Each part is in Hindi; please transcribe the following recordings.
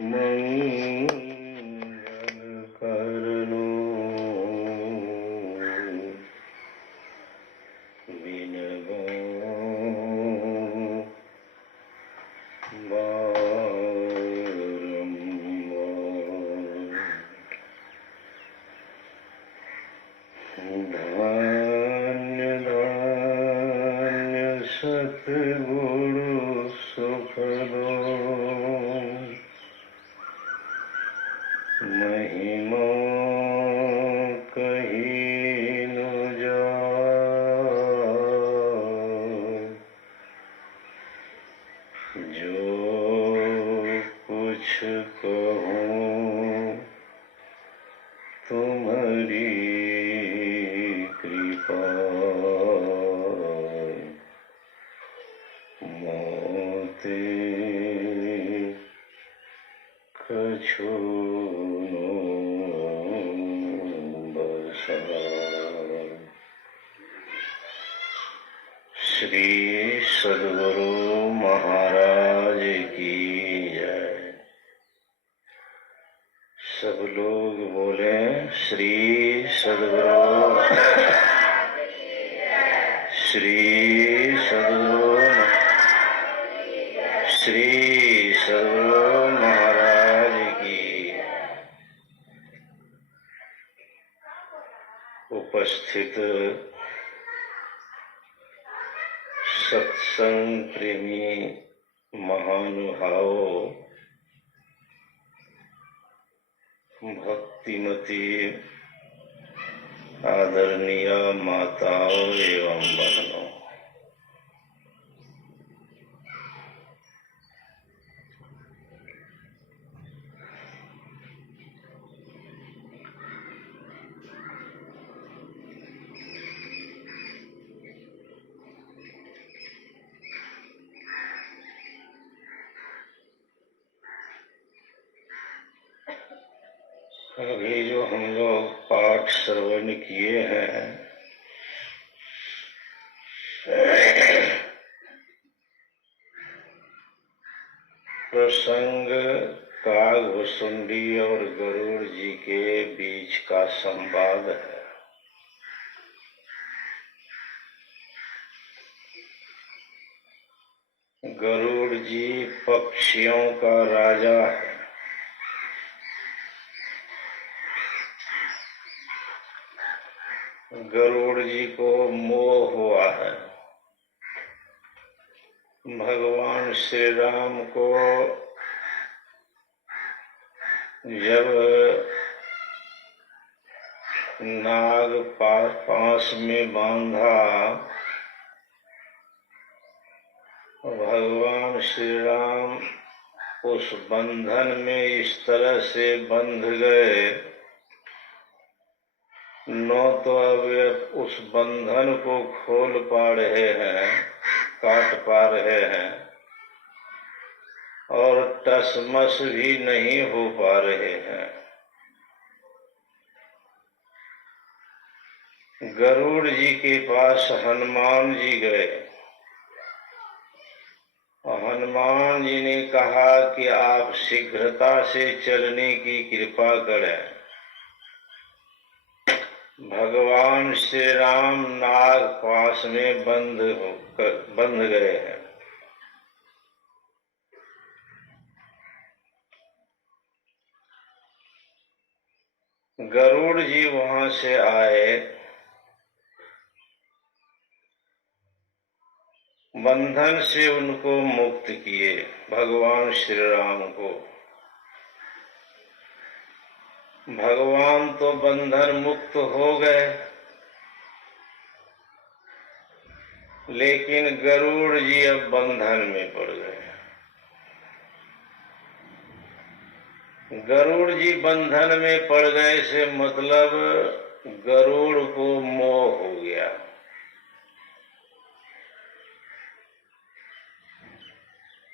मंगलकरणो विनगो धान्य धान्य सतगुरु सुखदो महिमा कही न जाए। जो कुछ कहूँ तुम्हारी कृपा, मोते कछु श्री सद्गुरु महाराज की जय। सब लोग बोले श्री सद्गुरु, श्री सद्गुरु, श्री सद्गुरु महाराज की। उपस्थित सत्संग प्रेमी महानुभावों, भक्तिमती आदरणीय माताओं एवं बहनों, अभी जो हम लोग पाठ श्रवण किए हैं, प्रसंग कागभुसुंडी और गरुड़ जी के बीच का संवाद है। गरुड़ जी पक्षियों का राजा है। गरुड़ जी को मोह हुआ है। भगवान श्री राम को जब नाग पास में बांधा, भगवान श्री राम उस बंधन में इस तरह से बंध गए, न तो अब उस बंधन को खोल पा रहे हैं, काट पा रहे हैं, और टसमस भी नहीं हो पा रहे हैं। गरुड़ जी के पास हनुमान जी गए। हनुमान जी ने कहा कि आप शीघ्रता से चलने की कृपा करें। भगवान श्री राम नाग पास में बंध गए हैं। गरुड़ जी वहां से आए, बंधन से उनको मुक्त किए, भगवान श्री राम को। भगवान तो बंधन मुक्त हो गए, लेकिन गरुड़ जी अब बंधन में पड़ गए। गरुड़ जी बंधन में पड़ गए से मतलब गरुड़ को मोह हो गया।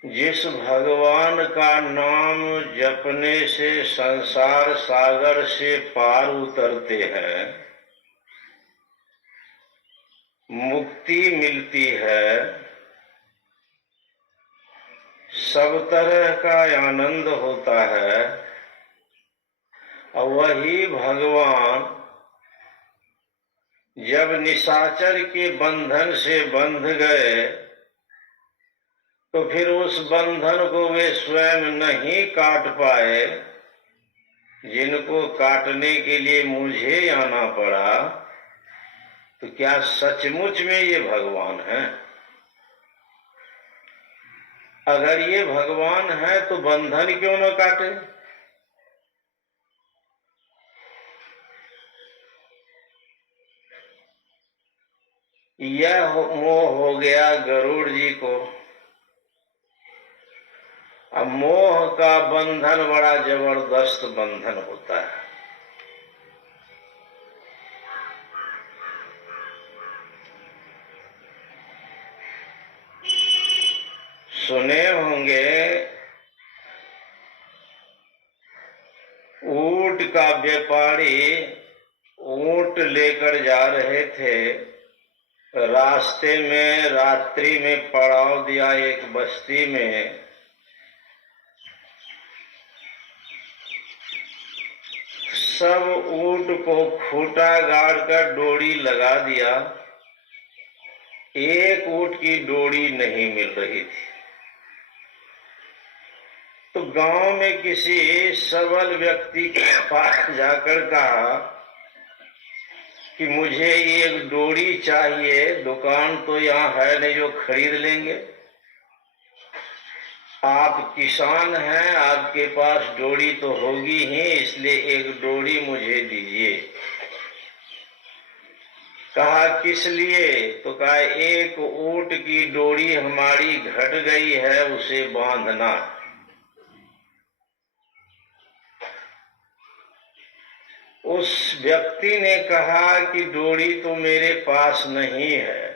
जिस भगवान का नाम जपने से संसार सागर से पार उतरते हैं, मुक्ति मिलती है, सब तरह का आनंद होता है, और वही भगवान जब निशाचर के बंधन से बंध गए तो फिर उस बंधन को वे स्वयं नहीं काट पाए, जिनको काटने के लिए मुझे आना पड़ा। तो क्या सचमुच में ये भगवान है? अगर ये भगवान है तो बंधन क्यों न काटे? यह मोह हो गया गरुड़ जी को। अब मोह का बंधन बड़ा जबरदस्त बंधन होता है। सुने होंगे, ऊंट का व्यापारी ऊंट लेकर जा रहे थे, रास्ते में रात्रि में पड़ाव दिया एक बस्ती में। सब ऊंट को खूंटा गाड़ कर डोरी लगा दिया, एक ऊंट की डोरी नहीं मिल रही थी। तो गांव में किसी सबल व्यक्ति के पास जाकर कहा कि मुझे एक डोरी चाहिए, दुकान तो यहाँ है नहीं जो खरीद लेंगे। आप किसान हैं, आपके पास डोरी तो होगी ही, इसलिए एक डोरी मुझे दीजिए। कहा किस लिए? तो कहा एक ऊंट की डोरी हमारी घट गई है, उसे बांधना। उस व्यक्ति ने कहा कि डोरी तो मेरे पास नहीं है,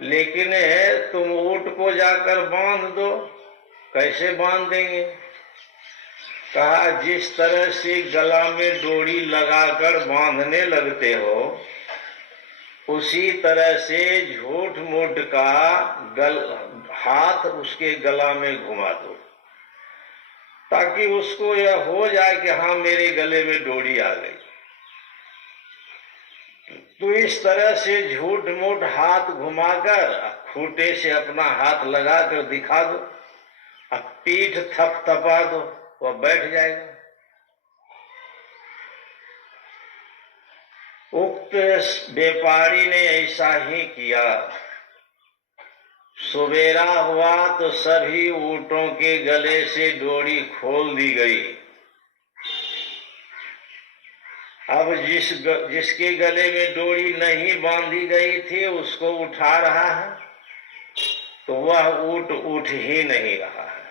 लेकिन तुम ऊंट को जाकर बांध दो। कैसे बांध देंगे? कहा जिस तरह से गला में डोरी लगाकर बांधने लगते हो, उसी तरह से झूठ मूठ का हाथ उसके गला में घुमा दो, ताकि उसको यह हो जाए कि हाँ मेरे गले में डोरी आ गई। तो इस तरह से झूठ मूठ हाथ घुमाकर खूंटे से अपना हाथ लगाकर दिखा दो, अब पीठ थपथपा दो, वह बैठ जाएगा। उक्त व्यापारी ने ऐसा ही किया। सुबेरा हुआ तो सभी ऊंटों के गले से डोरी खोल दी गई। अब जिसके गले में डोरी नहीं बांधी गई थी उसको उठा रहा है, तो वह ऊंट उठ ही नहीं रहा है।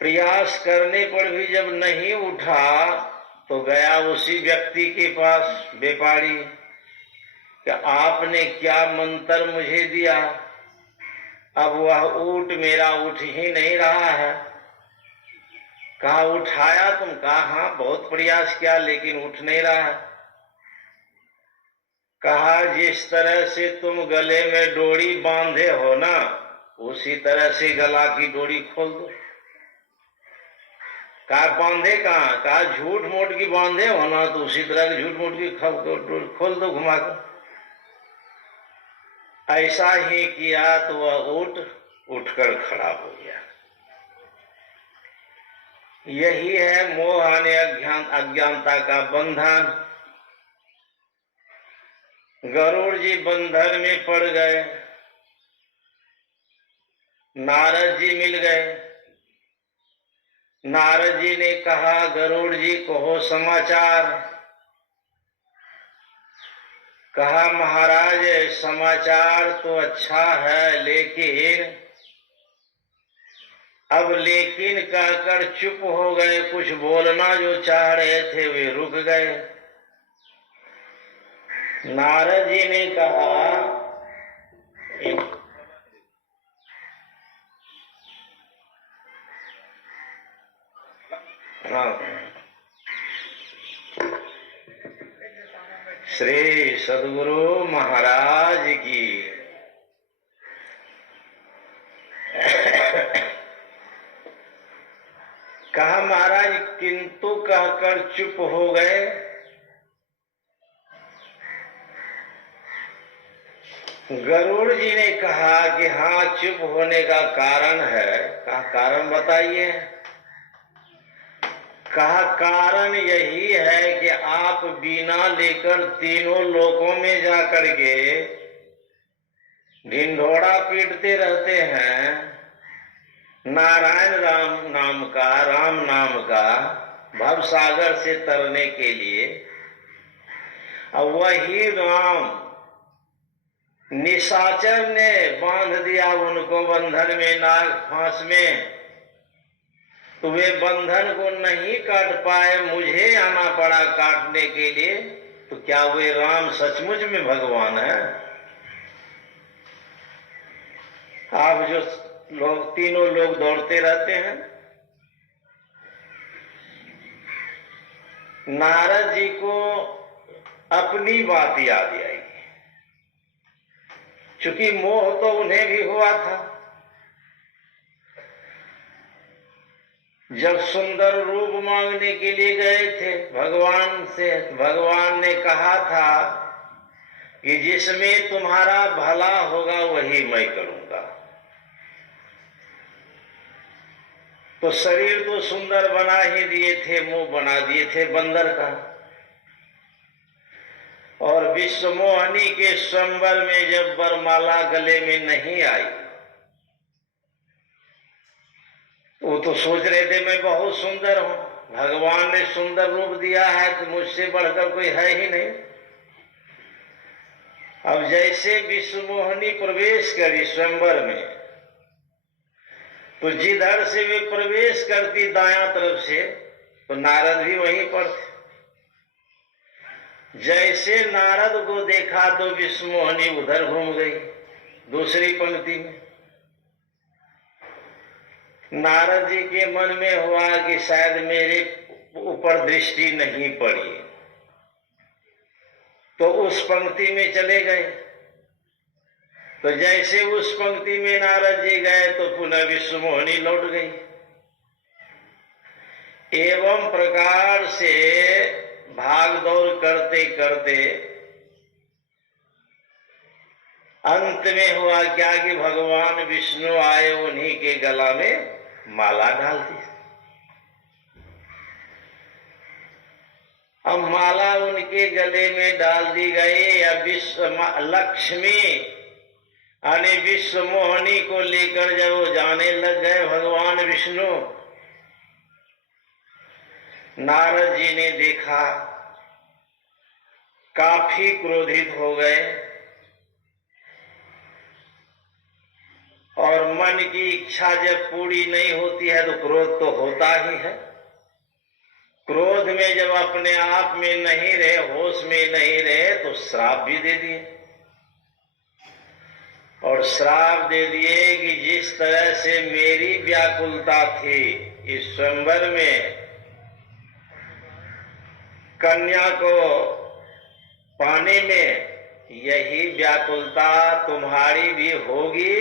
प्रयास करने पर भी जब नहीं उठा तो गया उसी व्यक्ति के पास व्यापारी कि आपने क्या मंत्र मुझे दिया, अब वह ऊंट मेरा उठ ही नहीं रहा है। कहा उठाया तुम? कहा हाँ बहुत प्रयास किया लेकिन उठ नहीं रहा है। कहा जिस तरह से तुम गले में डोरी बांधे हो ना, उसी तरह से गला की डोरी खोल दो। कहा बांधे कहाँ? कहा झूठ मूठ की बांधे हो ना, तो उसी तरह की झूठ मूठ की खोल दो घुमाकर। ऐसा ही किया तो वह ऊंट उठकर खड़ा हो गया। यही है मोह आने अज्ञानता का बंधन। गरुड़ जी बंधन में पड़ गए, नारद जी मिल गए। नारद जी ने कहा गरुड़ जी कहो समाचार। कहा महाराज समाचार तो अच्छा है, लेकिन अब लेकिन कहकर चुप हो गए, कुछ बोलना जो चाह रहे थे वे रुक गए। नारद जी ने कहा हाँ, श्री सद्गुरु महाराज की कहा महाराज किंतु कहकर चुप हो गए। गरुड़ जी ने कहा कि हाँ चुप होने का कारण है। कहा कारण बताइए। कहा कारण यही है कि आप बीना लेकर तीनों लोकों में जाकर के ढिंढोरा पीटते रहते हैं नारायण राम नाम का भवसागर से तरने के लिए। अब वही राम निशाचर ने बांध दिया उनको बंधन में, नाग फांस में, तो वे बंधन को नहीं काट पाए, मुझे आना पड़ा काटने के लिए। तो क्या वे राम सचमुच में भगवान है? आप जो लोग तीनों लोग दौड़ते रहते हैं। नारद जी को अपनी बात याद आई, चूंकि मोह तो उन्हें भी हुआ था। जब सुंदर रूप मांगने के लिए गए थे भगवान से, भगवान ने कहा था कि जिसमें तुम्हारा भला होगा वही मैं करूंगा। तो शरीर तो सुंदर बना ही दिए थे, मुंह बना दिए थे बंदर का। और विश्वमोहनी के स्वयंवर में जब वरमाला गले में नहीं आई, वो तो सोच रहे थे मैं बहुत सुंदर हूं, भगवान ने सुंदर रूप दिया है तो मुझसे बढ़कर कोई है ही नहीं। अब जैसे विश्वमोहनी प्रवेश करी स्वयंवर में, तो जिधर से वे प्रवेश करती दायां तरफ से, तो नारद भी वहीं पर थे। जैसे नारद को देखा तो विश्वमोहनी उधर घूम गई दूसरी पंक्ति में। नारद जी के मन में हुआ कि शायद मेरे ऊपर दृष्टि नहीं पड़ी, तो उस पंक्ति में चले गए। तो जैसे उस पंक्ति में नारद जी गए तो पुनः विश्वमोहनी लौट गई। एवं प्रकार से भाग दौड़ करते करते अंत में हुआ क्या कि भगवान विष्णु आए, उन्हीं के गला में माला डाल दी। अब माला उनके गले में डाल दी गई। या विश्व लक्ष्मी यानी विश्वमोहनी को लेकर जब वो जाने लग गए भगवान विष्णु, नारद जी ने देखा, काफी क्रोधित हो गए। और मन की इच्छा जब पूरी नहीं होती है तो क्रोध तो होता ही है। क्रोध में जब अपने आप में नहीं रहे, होश में नहीं रहे, तो श्राप भी दे दिए। और श्राप दे दिए कि जिस तरह से मेरी व्याकुलता थी इस स्वयंवर में कन्या को पाने में, यही व्याकुलता तुम्हारी भी होगी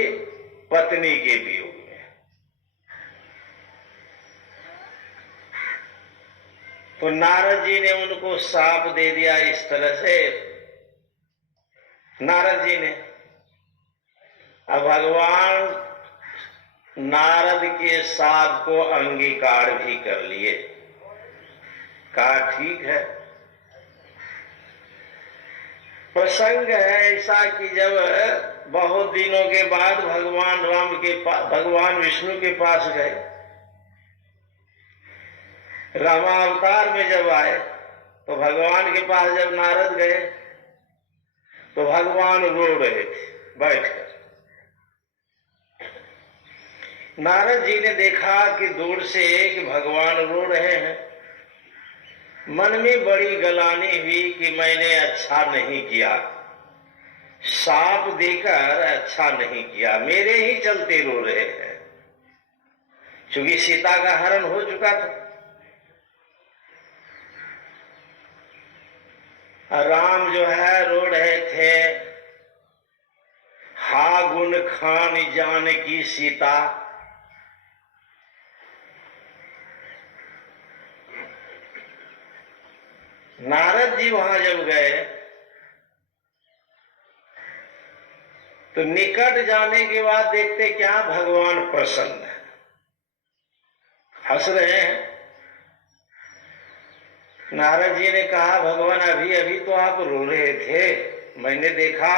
पत्नी के वियोग में। तो नारद जी ने उनको शाप दे दिया इस तरह से। नारद जी ने, अब भगवान नारद के शाप को अंगीकार भी कर लिए। कहा ठीक है। प्रसंग है ऐसा कि जब बहुत दिनों के बाद भगवान राम के पास, भगवान विष्णु के पास गए, रामावतार में जब आए, तो भगवान के पास जब नारद गए तो भगवान रो रहे थे बैठकर। नारद जी ने देखा कि दूर से कि भगवान रो रहे हैं। मन में बड़ी गलानी हुई कि मैंने अच्छा नहीं किया, शाप देकर अच्छा नहीं किया, मेरे ही चलते रो रहे हैं। क्योंकि सीता का हरण हो चुका था। राम जो है रो रहे थे, हा गुण खान जानकी सीता, नारद जी वहां जब गए तो निकट जाने के बाद देखते क्या भगवान प्रसन्न है, हंस रहे हैं। नारद जी ने कहा भगवान अभी अभी तो आप रो रहे थे, मैंने देखा,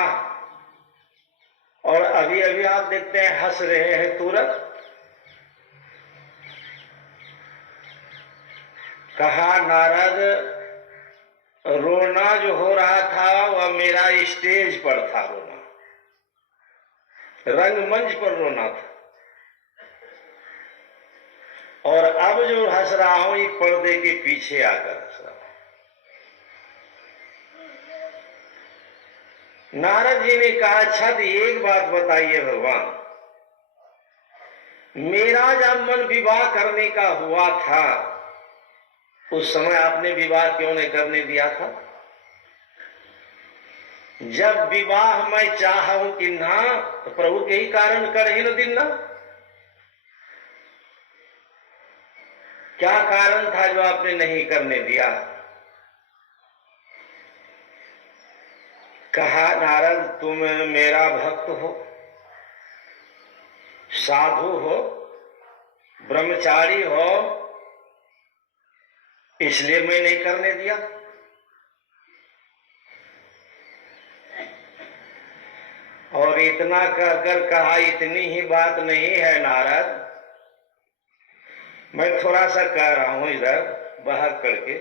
और अभी अभी आप देखते हैं हंस रहे हैं तुरंत। कहा नारद रोना जो हो रहा था वह मेरा स्टेज पर था रोना, रंगमंच पर रोना था, और अब जो हंस रहा हूं ये पर्दे के पीछे आकर हंस रहा हूं। नारद जी ने कहा अच्छा तो एक बात बताइए भगवान, मेरा जब मन विवाह करने का हुआ था उस समय आपने विवाह क्यों नहीं करने दिया था? जब विवाह मैं चाहूं कि ना तो प्रभु के ही कारण कर ही न दिन ना। क्या कारण था जो आपने नहीं करने दिया? कहा नारद तुम मेरा भक्त हो, साधु हो, ब्रह्मचारी हो, इसलिए मैं नहीं करने दिया। और इतना कहकर कहा इतनी ही बात नहीं है नारद, मैं थोड़ा सा कह रहा हूं इधर बहक करके।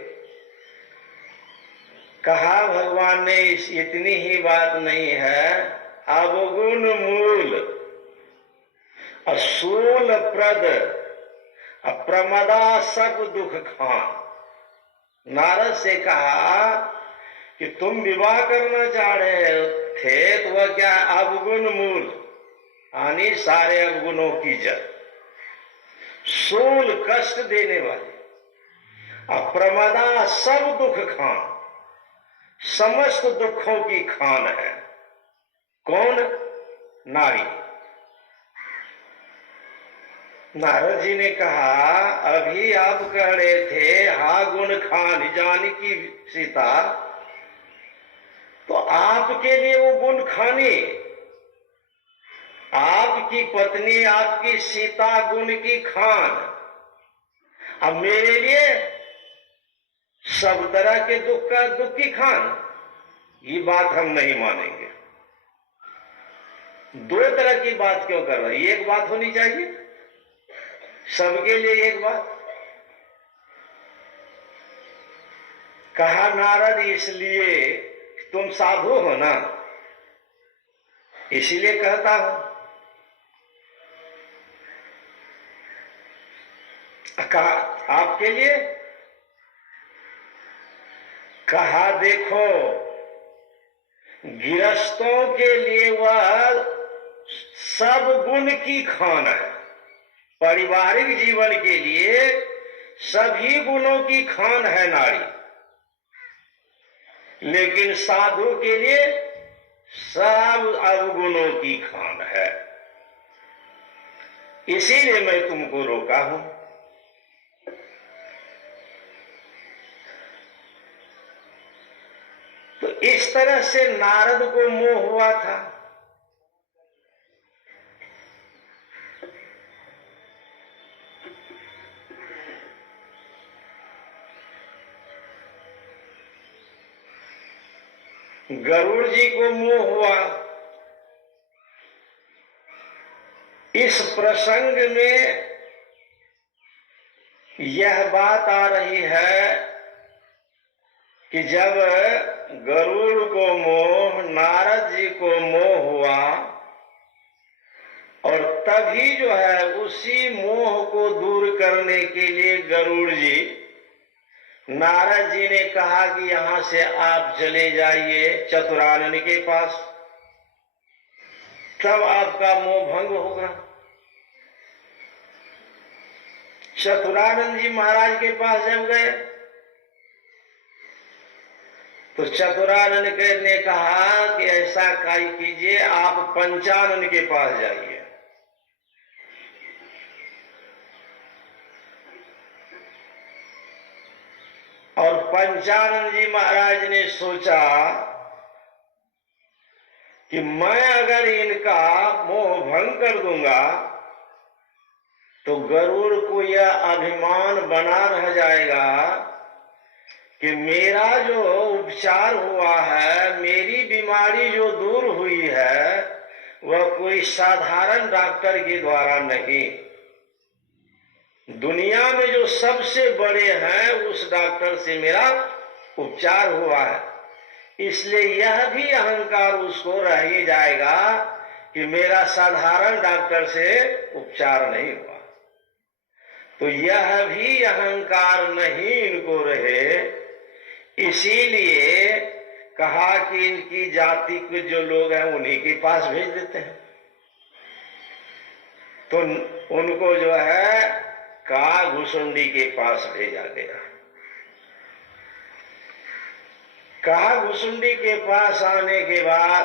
कहा भगवान ने इतनी ही बात नहीं है, अवगुण मूल असूल प्रद अप्रमदा सब दुख खान। नारद से कहा कि तुम विवाह करना चाह रहे थे तो वह क्या अवगुण मूल यानी सारे अवगुणों की जड़, सूल कष्ट देने वाले, अप्रमदा सब दुख खान, समस्त दुखों की खान है। कौन? नारी। नारद जी ने कहा अभी आप कह रहे थे हा गुण खान जानकी सीता, तो आपके लिए वो गुण खानी, आपकी पत्नी आपकी सीता गुण की खान, अब मेरे लिए सब तरह के दुख की खान, ये बात हम नहीं मानेंगे। दो तरह की बात क्यों कर रहे? एक बात होनी चाहिए सबके लिए, एक बात। कहा नारद इसलिए तुम साधु हो ना, इसीलिए कहता हूं। कहा आपके लिए? कहा देखो गृहस्थों के लिए वह सब गुण की खान है, पारिवारिक जीवन के लिए सभी गुणों की खान है नारी, लेकिन साधु के लिए सब अवगुणों की खान है। इसीलिए मैं तुमको रोका हूं। तो इस तरह से नारद को मोह हुआ था। गरुड़ जी को मोह हुआ। इस प्रसंग में यह बात आ रही है कि जब गरुड़ को मोह, नारद जी को मोह हुआ, और तभी जो है उसी मोह को दूर करने के लिए गरुड़ जी, नारद जी ने कहा कि यहां से आप चले जाइए चतुरानन के पास, तब आपका मोह भंग होगा। चतुरानंद जी महाराज के पास जब गए तो चतुरानन ने कहा कि ऐसा कार्य कीजिए, आप पंचानन के पास जाइए। और पंचानंद जी महाराज ने सोचा कि मैं अगर इनका मोह भंग कर दूंगा तो गरुड़ को यह अभिमान बना रह जाएगा कि मेरा जो उपचार हुआ है, मेरी बीमारी जो दूर हुई है, वह कोई साधारण डॉक्टर के द्वारा नहीं, दुनिया में जो सबसे बड़े हैं उस डॉक्टर से मेरा उपचार हुआ है। इसलिए यह भी अहंकार उसको रह ही जाएगा कि मेरा साधारण डॉक्टर से उपचार नहीं हुआ। तो यह भी अहंकार नहीं इनको रहे, इसीलिए कहा कि इनकी जाति के जो लोग हैं उन्हीं के पास भेज देते हैं। तो उनको जो है काघुसुंडी के पास भेजा गया। काघुसुंडी के पास आने के बाद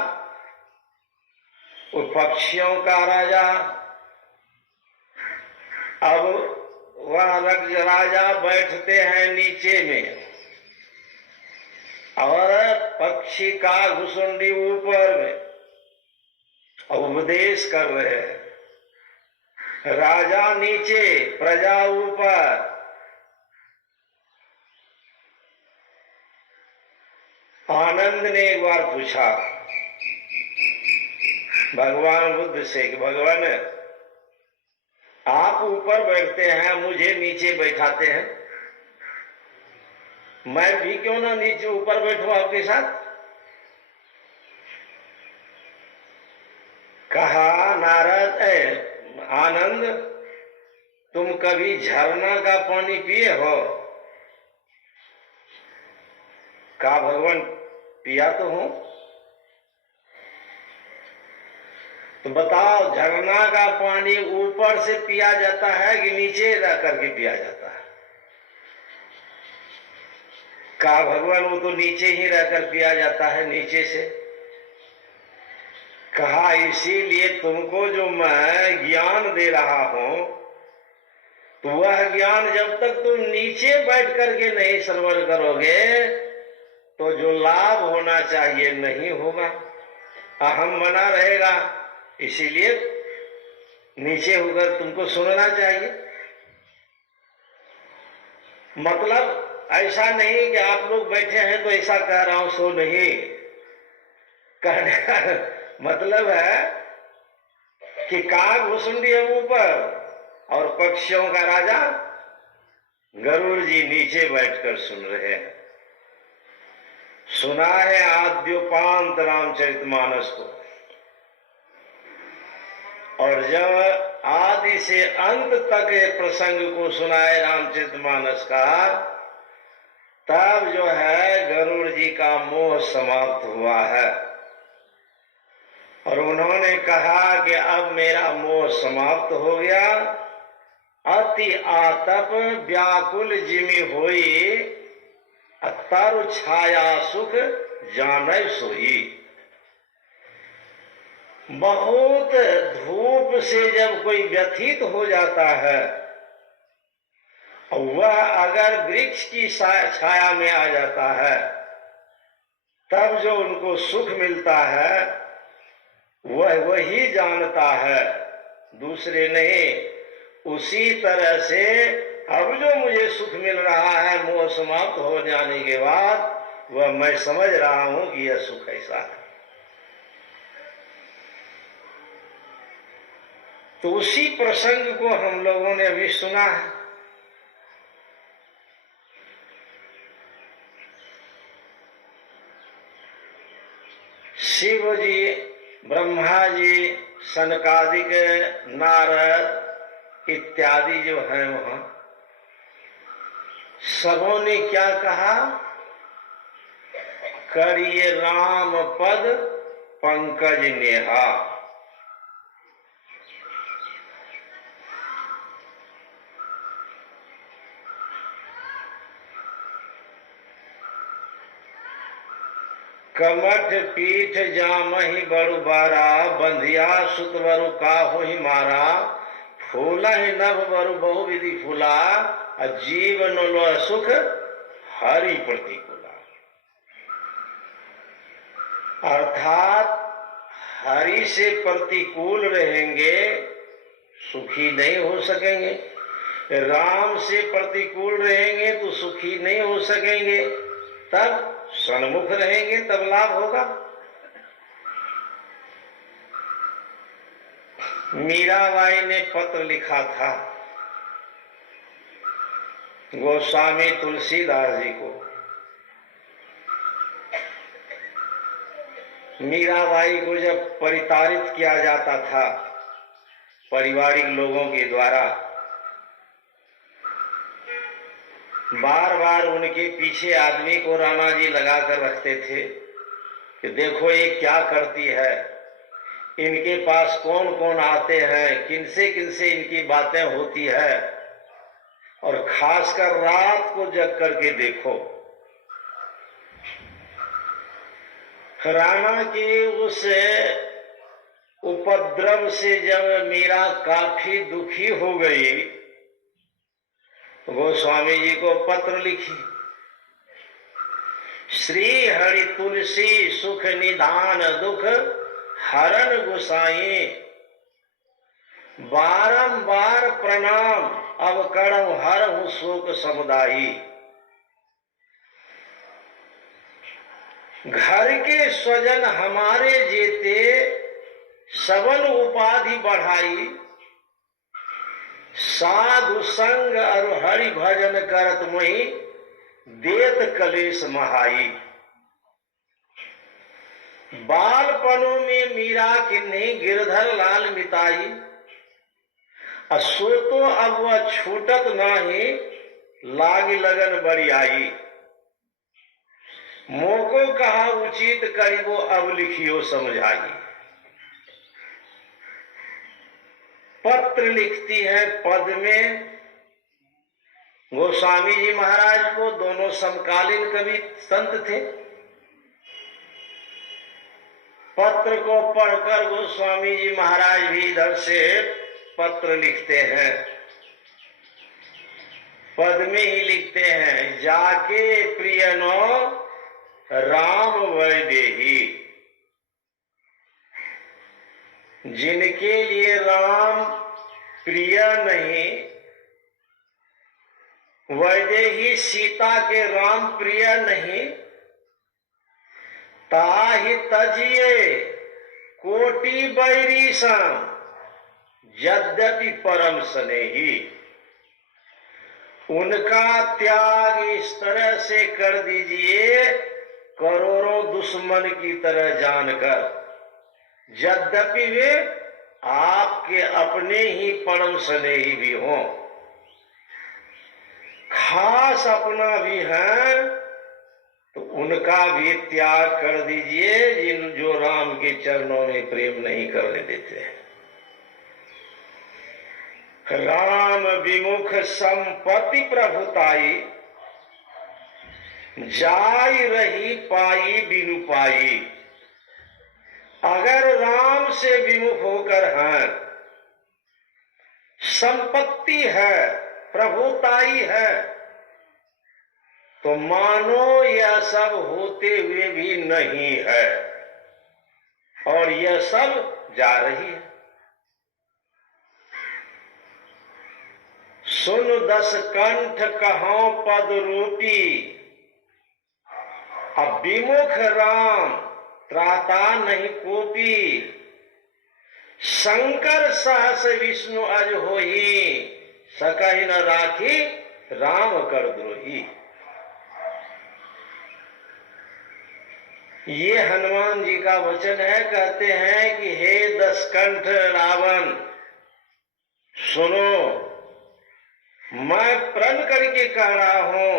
वो पक्षियों का राजा, अब वह राजा बैठते हैं नीचे में और पक्षी काघुसुंडी ऊपर में उपदेश कर रहे हैं। राजा नीचे, प्रजा ऊपर। आनंद ने एक बार पूछा भगवान बुद्ध से कि भगवान आप ऊपर बैठते हैं, मुझे नीचे बैठाते हैं, मैं भी क्यों ना नीचे ऊपर बैठूं आपके साथ। कहा नारद आनंद, तुम कभी झरना का पानी पिए हो? कहा भगवान पिया तो हूं। तो बताओ झरना का पानी ऊपर से पिया जाता है कि नीचे रह करके पिया जाता है? कहा भगवान वो तो नीचे ही रहकर पिया जाता है, नीचे से। कहा इसीलिए तुमको जो मैं ज्ञान दे रहा हूं, तो वह ज्ञान जब तक तुम नीचे बैठ करके नहीं श्रवण करोगे तो जो लाभ होना चाहिए नहीं होगा, अहम बना रहेगा। इसीलिए नीचे होकर तुमको सुनना चाहिए। मतलब ऐसा नहीं कि आप लोग बैठे हैं तो ऐसा कह रहा हूं, सो नहीं। कहने का मतलब है कि काघुसुंडी है ऊपर और पक्षियों का राजा गरुड़ जी नीचे बैठकर सुन रहे हैं। सुना है आद्योपांत रामचरितमानस को, और जब आदि से अंत तक प्रसंग को सुनाए रामचरितमानस का, तब जो है गरुड़ जी का मोह समाप्त हुआ है और उन्होंने कहा कि अब मेरा मोह समाप्त हो गया। अति आतप व्याकुल जिमि होई, तरु छाया सुख जानै सोई। बहुत धूप से जब कोई व्यथित हो जाता है, वह अगर वृक्ष की छाया में आ जाता है, तब जो उनको सुख मिलता है वह वही जानता है, दूसरे नहीं। उसी तरह से अब जो मुझे सुख मिल रहा है मोह समाप्त हो जाने के बाद, वह मैं समझ रहा हूं कि यह सुख ऐसा है। तो उसी प्रसंग को हम लोगों ने अभी सुना है। शिव जी, ब्रह्मा जी, सनकादिक, नारद इत्यादि जो हैं वहां सबों ने क्या कहा? करिए राम पद पंकज नेहा। कमठ पीठ जामहि बड़ु बारा, बंधिया सुत बरु काहु ही मारा। फूला ही नभ बरु बहु विधि फूला, जीवन लो सुख हरि प्रतिकूला, अर्थात हरि से प्रतिकूल रहेंगे सुखी नहीं हो सकेंगे, राम से प्रतिकूल रहेंगे तो सुखी नहीं हो सकेंगे, तब सन्मुख रहेंगे तब लाभ होगा। मीराबाई ने पत्र लिखा था गोस्वामी तुलसीदास जी को। मीराबाई को जब परिताड़ित किया जाता था पारिवारिक लोगों के द्वारा, बार बार उनके पीछे आदमी को राणा जी लगा कर रखते थे कि देखो ये क्या करती है, इनके पास कौन कौन आते हैं, किनसे किनसे इनकी बातें होती है, और खासकर रात को जग करके देखो। राणा के उस उपद्रव से जब मीरा काफी दुखी हो गई तो गोस्वामी जी को पत्र लिखी, श्री हरि तुलसी सुख निधान दुख हरण गुसाई, बारंबार प्रणाम अब करम हरहु शोक समुदायी। घर के स्वजन हमारे जेते सबन उपाधि बढ़ाई, साधु संग और हरि भजन करत मोहि देत कलेश महाई। बालपनों में मीरा किन्हीं गिरधर लाल मिताई, असो तो अब वह छूटत नाही लाग लगन बड़ी आई। मोको कहा उचित करिबो अब लिखियो समझाई। पत्र लिखती है पद में गोस्वामी जी महाराज को, दोनों समकालीन कवि संत थे। पत्र को पढ़कर गोस्वामी जी महाराज भी इधर से पत्र लिखते हैं, पद में ही लिखते हैं, जाके प्रियनो राम वैदेही। जिनके लिए राम प्रिय नहीं, वैदेही सीता के राम प्रिय नहीं, ताहि तजिए कोटि बैरी सम यद्यपि परम स्नेही। उनका त्याग इस तरह से कर दीजिए करोड़ों दुश्मन की तरह जानकर, यद्यपि वे आपके अपने ही परम स्नेही भी हों, खास अपना भी है, तो उनका भी त्याग कर दीजिए जिन जो राम के चरणों में प्रेम नहीं करने देते हैं। राम विमुख संपत्ति प्रभुताई, जाई रही पाई बिनु पाई। अगर राम से विमुख होकर हैं, संपत्ति है, प्रभुताई है, तो मानो यह सब होते हुए भी नहीं है और यह सब जा रही है। सुन दस कंठ कहां पद रूपी, अब विमुख राम त्राता नहीं कोपी। शंकर सहस विष्णु अज होही, सकहि न राखी राम कर द्रोही। ये हनुमान जी का वचन है। कहते हैं कि हे दसकंठ रावण सुनो, मैं प्रण करके कह रहा हूं,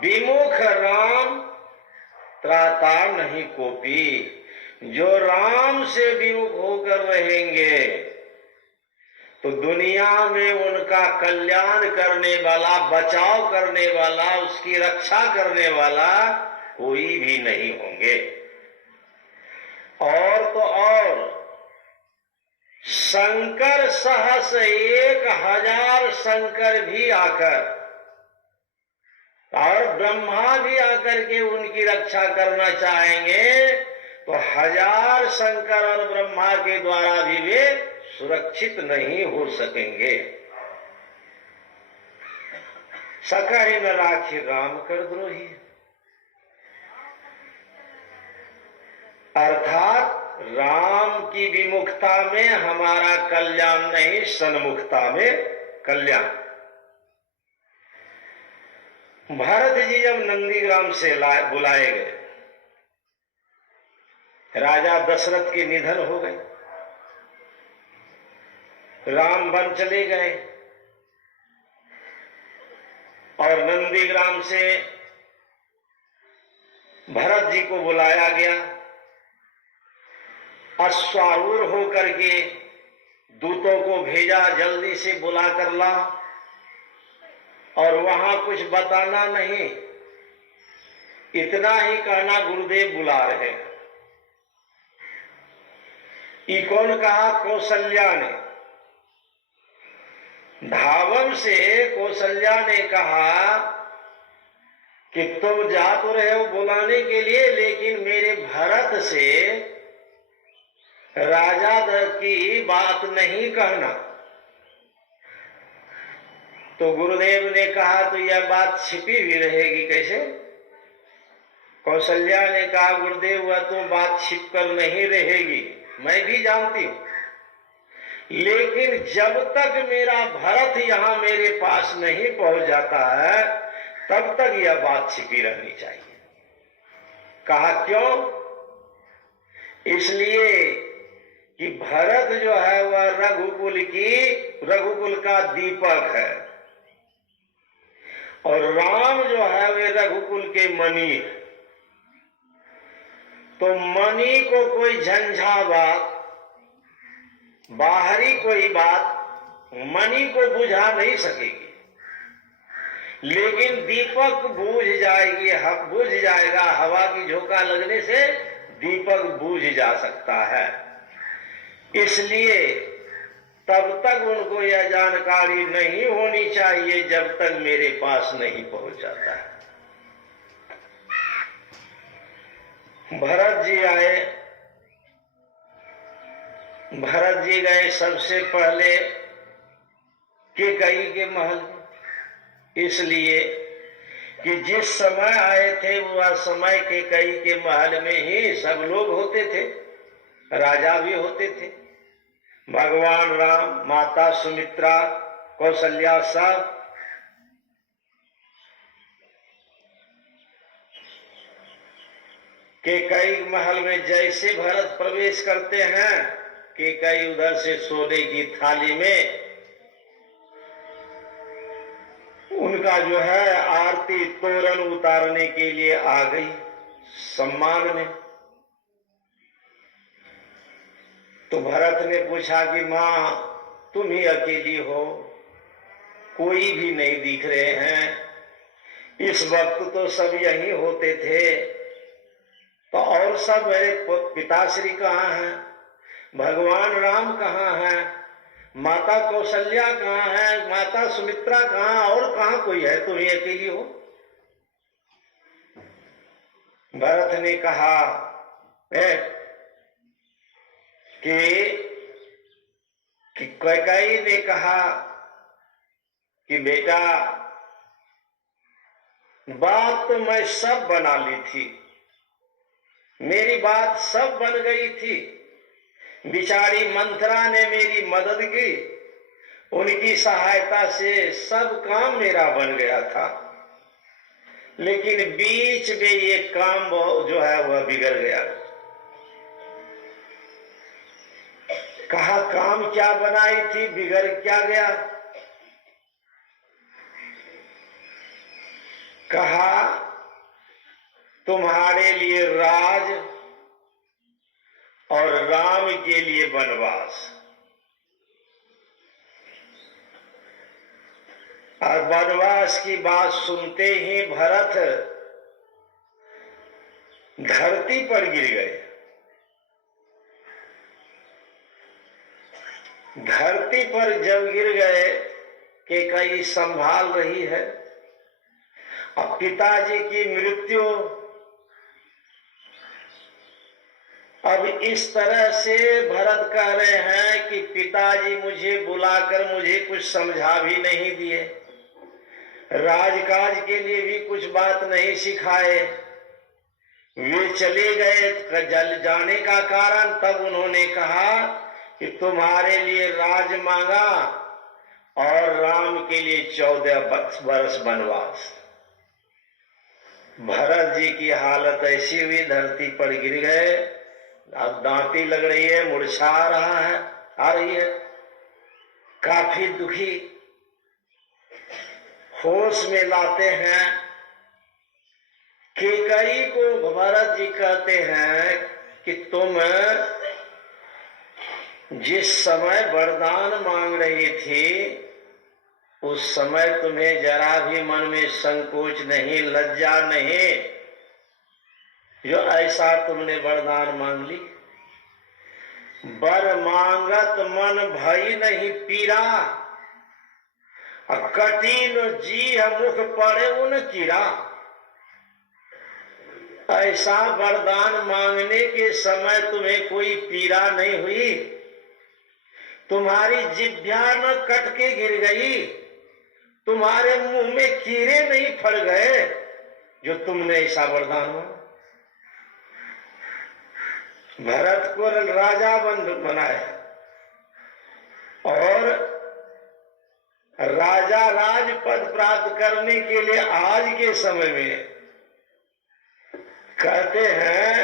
विमुख राम त्राता नहीं कोपी। जो राम से विमुख होकर रहेंगे तो दुनिया में उनका कल्याण करने वाला, बचाव करने वाला, उसकी रक्षा करने वाला कोई भी नहीं होंगे। और तो और शंकर सहस 1000 शंकर भी आकर और ब्रह्मा भी आकर के उनकी रक्षा करना चाहेंगे तो 1000 शंकर और ब्रह्मा के द्वारा भी वे सुरक्षित नहीं हो सकेंगे। सकहि न राखी राम कर द्रोही, अर्थात राम की विमुखता में हमारा कल्याण नहीं, सन्मुखता में कल्याण। भरत जी जब नंदीग्राम से बुलाए गए, राजा दशरथ के निधन हो गए, राम वन चले गए और नंदीग्राम से भरत जी को बुलाया गया। अश्वारूढ़ होकर के दूतों को भेजा, जल्दी से बुला कर ला, और वहां कुछ बताना नहीं, इतना ही कहना गुरुदेव बुला रहे। ये कौन कहा? कौशल्या ने। धावम से कौशल्या ने कहा कि तुम जा तो रहे हो बुलाने के लिए, लेकिन मेरे भरत से राजा की बात नहीं कहना। तो गुरुदेव ने कहा तो यह बात छिपी हुई रहेगी कैसे? कौशल्या ने कहा गुरुदेव वह तो बात छिप कर नहीं रहेगी, मैं भी जानती हूं, लेकिन जब तक मेरा भरत यहां मेरे पास नहीं पहुंच जाता है तब तक यह बात छिपी रहनी चाहिए। कहा क्यों? इसलिए कि भरत जो है वह रघुकुल का दीपक है, और राम जो है वे रघुकुल के मणि। तो मणि को कोई झंझा बात, बाहरी कोई बात मणि को बुझा नहीं सकेगी, लेकिन दीपक बुझ जाएगा। हवा की झोंका लगने से दीपक बुझ जा सकता है। इसलिए तब तक उनको यह जानकारी नहीं होनी चाहिए जब तक मेरे पास नहीं पहुंच जाता है। भरत जी आए, भरत जी गए सबसे पहले कैकेयी के महल, इसलिए कि जिस समय आए थे वह समय कैकेयी के महल में ही सब लोग होते थे, राजा भी होते थे, भगवान राम, माता सुमित्रा, कौशल्या, सब। कैकेयी महल में जैसे भरत प्रवेश करते हैं, कैकेयी उधर से सोने की थाली में उनका जो है आरती तोरण उतारने के लिए आ गई सम्मान में। तो भरत ने पूछा कि मां तुम ही अकेली हो, कोई भी नहीं दिख रहे हैं। इस वक्त तो सब यहीं होते थे, तो और सब मेरे पिताश्री कहाँ हैं, भगवान राम कहाँ हैं, माता कौशल्या कहाँ है, माता सुमित्रा कहाँ, और कहाँ कोई है, तुम ही अकेली हो। भरत ने कहा कि कैकेयी ने कहा कि बेटा बात तो मैं सब बना ली थी, मेरी बात सब बन गई थी, बिचारी मंथरा ने मेरी मदद की, उनकी सहायता से सब काम मेरा बन गया था, लेकिन बीच में ये काम जो है वह बिगड़ गया। कहा काम क्या बनाई थी, बिगड़ क्या गया? कहा तुम्हारे लिए राज और राम के लिए वनवास। और वनवास की बात सुनते ही भरत धरती पर गिर गए। धरती पर जब गिर गए, कैकेयी संभाल रही है अब पिताजी की मृत्यु, अब इस तरह से भरत कह रहे हैं कि पिताजी मुझे बुलाकर मुझे कुछ समझा भी नहीं दिए, राजकाज के लिए भी कुछ बात नहीं सिखाए, वे चले गए। जल जाने का कारण तब उन्होंने कहा कि तुम्हारे लिए राज मांगा और राम के लिए 14 वर्ष वनवास। भरत जी की हालत ऐसी हुई, धरती पर गिर गए। अब दांती लग रही है, मुरझा रहा है, आ रही है, काफी दुखी। होश में लाते हैं। केकई को भरत जी कहते हैं कि तुम जिस समय वरदान मांग रही थी उस समय तुम्हें जरा भी मन में संकोच नहीं, लज्जा नहीं, जो ऐसा तुमने वरदान मांग ली। बर मांगत मन भई नहीं पीरा, कठिन जी मुख पड़े उन कीड़ा। ऐसा वरदान मांगने के समय तुम्हें कोई पीड़ा नहीं हुई, तुम्हारी जिभ्या न कट के गिर गई, तुम्हारे मुंह में कीड़े नहीं फड़ गए जो तुमने ऐसा वरदान मांगा। भरत को राजा बनाया और राजा राज पद प्राप्त करने के लिए आज के समय में कहते हैं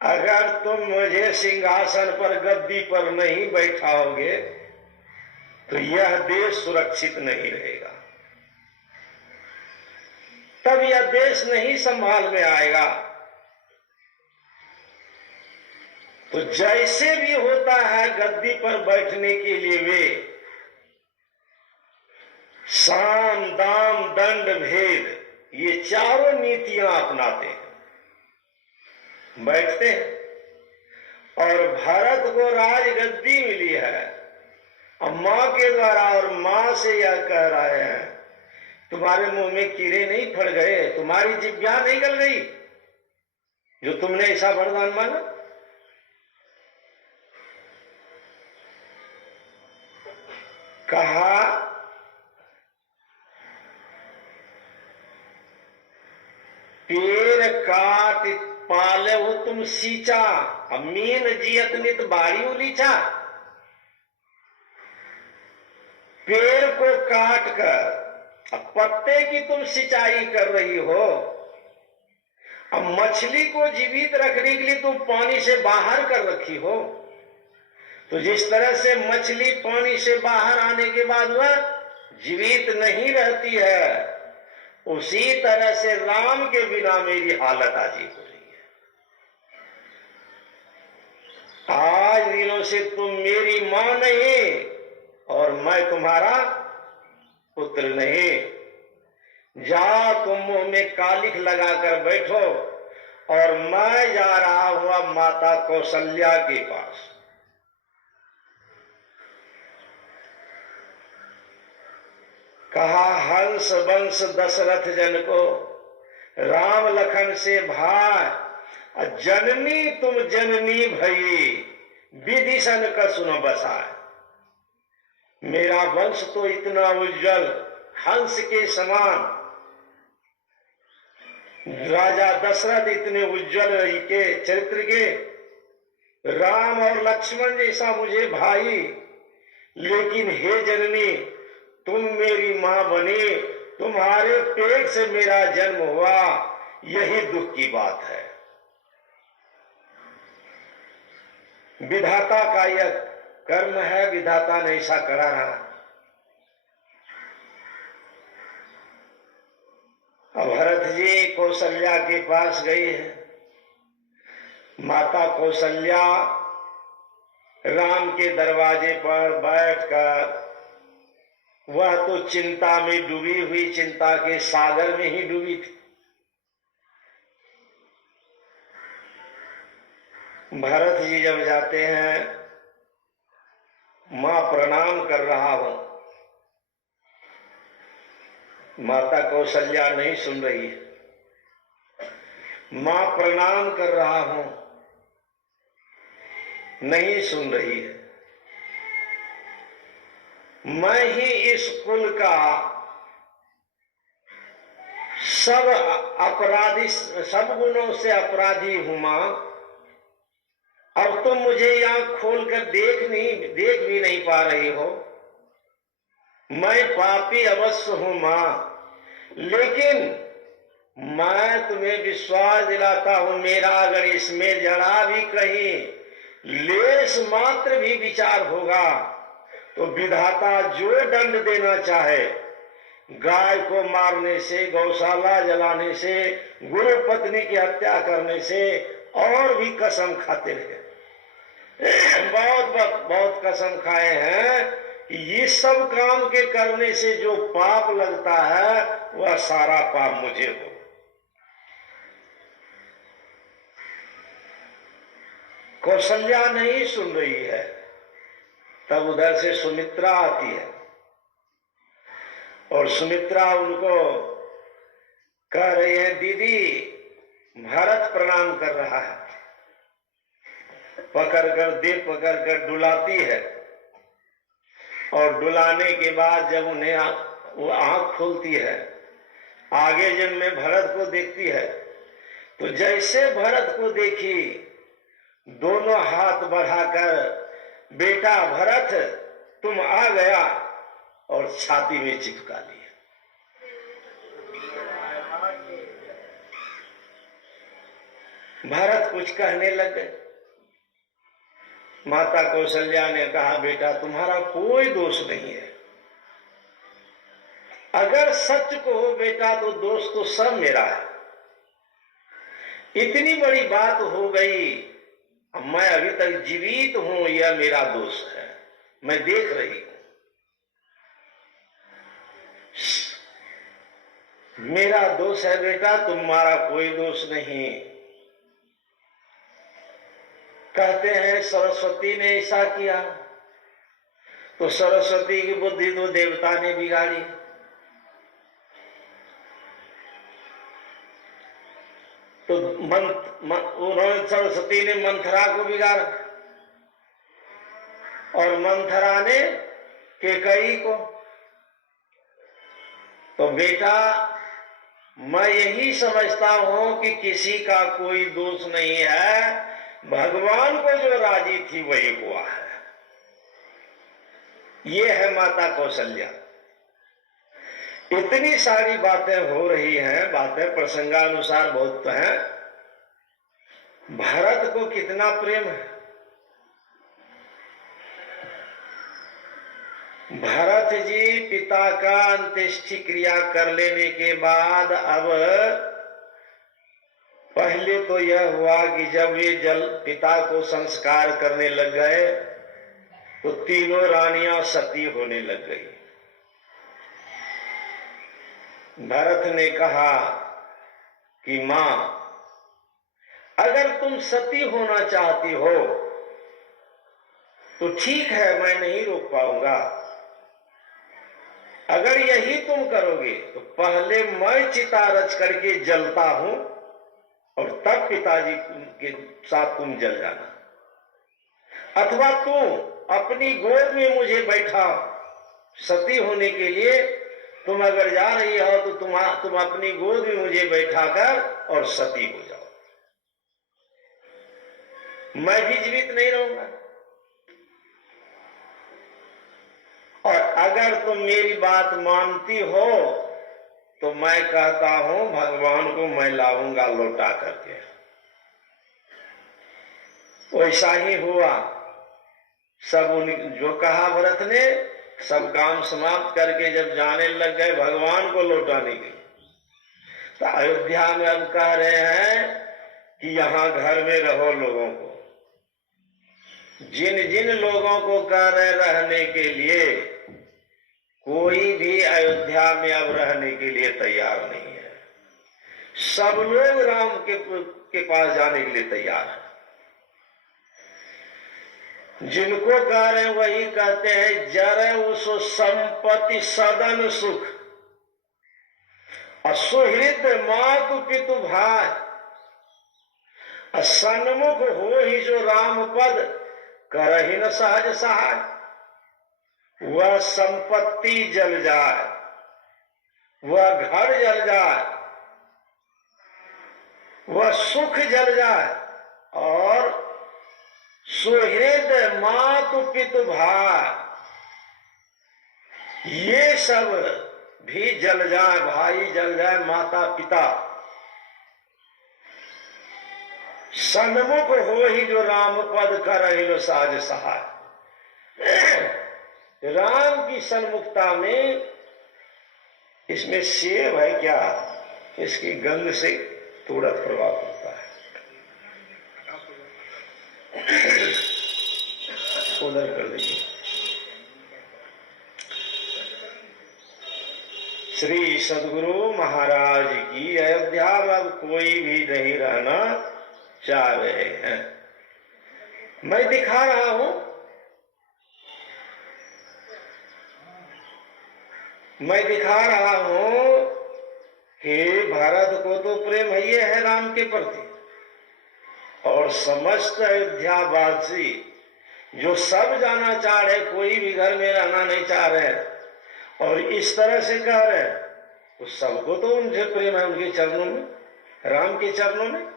अगर तुम मुझे सिंहासन पर गद्दी पर नहीं बैठाओगे तो यह देश सुरक्षित नहीं रहेगा, तब यह देश नहीं संभाल में आएगा। तो जैसे भी होता है गद्दी पर बैठने के लिए वे साम दाम दंड भेद ये चारों नीतियां अपनाते हैं, बैठते हैं। और भरत को राजगद्दी मिली है और मां के द्वारा, और मां से यह कह रहे हैं तुम्हारे मुंह में कीड़े नहीं फड़ गए, तुम्हारी जिभ्या नहीं गल गई जो तुमने ऐसा वरदान मांगा। कहा पेड़ काट पाले हो तुम सींचा, मीन जियत नित बारी उलीचा। पेड़ को काट कर पत्ते की तुम सिंचाई कर रही हो, अब मछली को जीवित रखने के लिए तुम पानी से बाहर कर रखी हो। तो जिस तरह से मछली पानी से बाहर आने के बाद वह जीवित नहीं रहती है, उसी तरह से राम के बिना मेरी हालत आज हो रही है। आज दिनों से तुम मेरी मां नहीं और मैं तुम्हारा पुत्र नहीं। जा तुम मुंह में कालिख लगाकर बैठो और मैं जा रहा हूं माता कौशल्या के पास। कहा हंस वंश दशरथ जन को राम लखन से भाई, जननी तुम जननी भई विदिशन का सुनो बसाए। मेरा वंश तो इतना उज्जवल हंस के समान, राजा दशरथ इतने उज्जवल के चरित्र के, राम और लक्ष्मण जैसा मुझे भाई, लेकिन हे जननी तुम मेरी मां बनी, तुम्हारे पेट से मेरा जन्म हुआ, यही दुख की बात है। विधाता का यह कर्म है, विधाता ने ऐसा करा रहा। अब भरत जी कौशल्या के पास गई है। माता कौशल्या राम के दरवाजे पर बैठकर, वह तो चिंता में डूबी हुई, चिंता के सागर में ही डूबी थी। भरत जी जब जाते हैं, मां प्रणाम कर रहा हूं, माता कौशल्या नहीं सुन रही है। मां प्रणाम कर रहा हूं, नहीं सुन रही है। मैं ही इस कुल का सब अपराधी, सब गुणों से अपराधी हूं मां। अब तुम मुझे यहां खोलकर देख भी नहीं पा रही हो। मैं पापी अवश्य हूं मां, लेकिन मैं तुम्हें विश्वास दिलाता हूं, मेरा अगर इसमें जरा भी कहीं लेस मात्र भी विचार होगा तो विधाता जो दंड देना चाहे, गाय को मारने से, गौशाला जलाने से, गुरु पत्नी की हत्या करने से, और भी कसम खाते रहे। बहुत कसम खाए हैं कि ये सब काम के करने से जो पाप लगता है वह सारा पाप मुझे हो। कौशल्या नहीं सुन रही है। तब उधर से सुमित्रा आती है और सुमित्रा उनको कह रही है, दीदी भरत प्रणाम कर रहा है। देह पकड़ कर डुलाती है और डुलाने के बाद जब उन्हें वो आंख खुलती है, आगे जब में भरत को देखती है, तो जैसे भरत को देखी दोनों हाथ बढ़ाकर, बेटा भरत तुम आ गया, और छाती में चिपका लिया। भरत कुछ कहने लगे। माता कौशल्या ने कहा, बेटा तुम्हारा कोई दोष नहीं है। अगर सच को हो बेटा तो दोष तो सब मेरा है। इतनी बड़ी बात हो गई, मैं अभी तक जीवित हूं, यह मेरा दोष है, मैं देख रही हूं। मेरा दोष है बेटा, तुम्हारा कोई दोष नहीं। कहते हैं सरस्वती ने ऐसा किया, तो सरस्वती की बुद्धि तो देवता ने बिगाड़ी। तो उन्होंने, सरस्वती ने मंथरा को बिगाड़ा और मंथरा ने केकई को। तो बेटा मैं यही समझता हूं कि किसी का कोई दोष नहीं है, भगवान को जो राजी थी वही हुआ है। ये है माता कौशल्या। इतनी सारी बातें हो रही हैं, बातें प्रसंगानुसार बहुत हैं। भरत को कितना प्रेम है। भरत जी पिता का अंत्येष्टि क्रिया कर लेने के बाद अब पहले तो यह हुआ कि जब ये पिता को संस्कार करने लग गए तो तीनों रानियां सती होने लग गई। भरत ने कहा कि मां, अगर तुम सती होना चाहती हो तो ठीक है, मैं नहीं रोक पाऊंगा। अगर यही तुम करोगे तो पहले मैं चिता रच करके जलता हूं और तब पिताजी के साथ तुम जल जाना, अथवा तुम अपनी गोद में मुझे बैठा सती होने के लिए। तुम अगर जा रही हो तो तुम अपनी गोद में मुझे बैठाकर और सती हो जाओ, मैं भी जीवित नहीं रहूंगा। और अगर तुम मेरी बात मानती हो तो मैं कहता हूं भगवान को मैं लाऊंगा लौटा करके। वैसा ही हुआ। सब जो कहा भरत ने, सब काम समाप्त करके जब जाने लग गए भगवान को लौटाने के, तो अयोध्या में अब कह रहे हैं कि यहां घर में रहो लोगों को। जिन जिन लोगों को कह रहे रहने के लिए, कोई भी अयोध्या में अब रहने के लिए तैयार नहीं है। सब लोग राम के पास जाने के लिए तैयार है। जिनको कह रहे हैं वही कहते हैं, जरे उस संपत्ति सदन सुख, असुहृद मातु पितु भाई, सन्मुख हो ही जो राम पद करहि न सहज सहाय। वह संपत्ति जल जाए, वह घर जल जाए, वह सुख जल जाए, और सुहृद मातु पितु भाई, ये सब भी जल जाए, भाई जल जाए, माता पिता, सन्मुख हो ही जो राम पद करहि न सहज सहाय। राम की सन्मुखता में, इसमें सेब है क्या, इसकी गंध से तुरंत प्रभाव होता है। उधर कर दीजिए। श्री सद्गुरु महाराज की अयोध्या में अब कोई भी नहीं रहना चाह रहे हैं। मैं दिखा रहा हूं, मैं दिखा रहा हूं कि भरत को तो प्रेम ही है राम के प्रति, और समस्त अयोध्यावासी जो सब जाना चाह रहे, कोई भी घर में रहना नहीं चाह रहे, और इस तरह से कह रहे, तो सबको तो उनसे प्रेम है, उनके चरणों में, राम के चरणों में।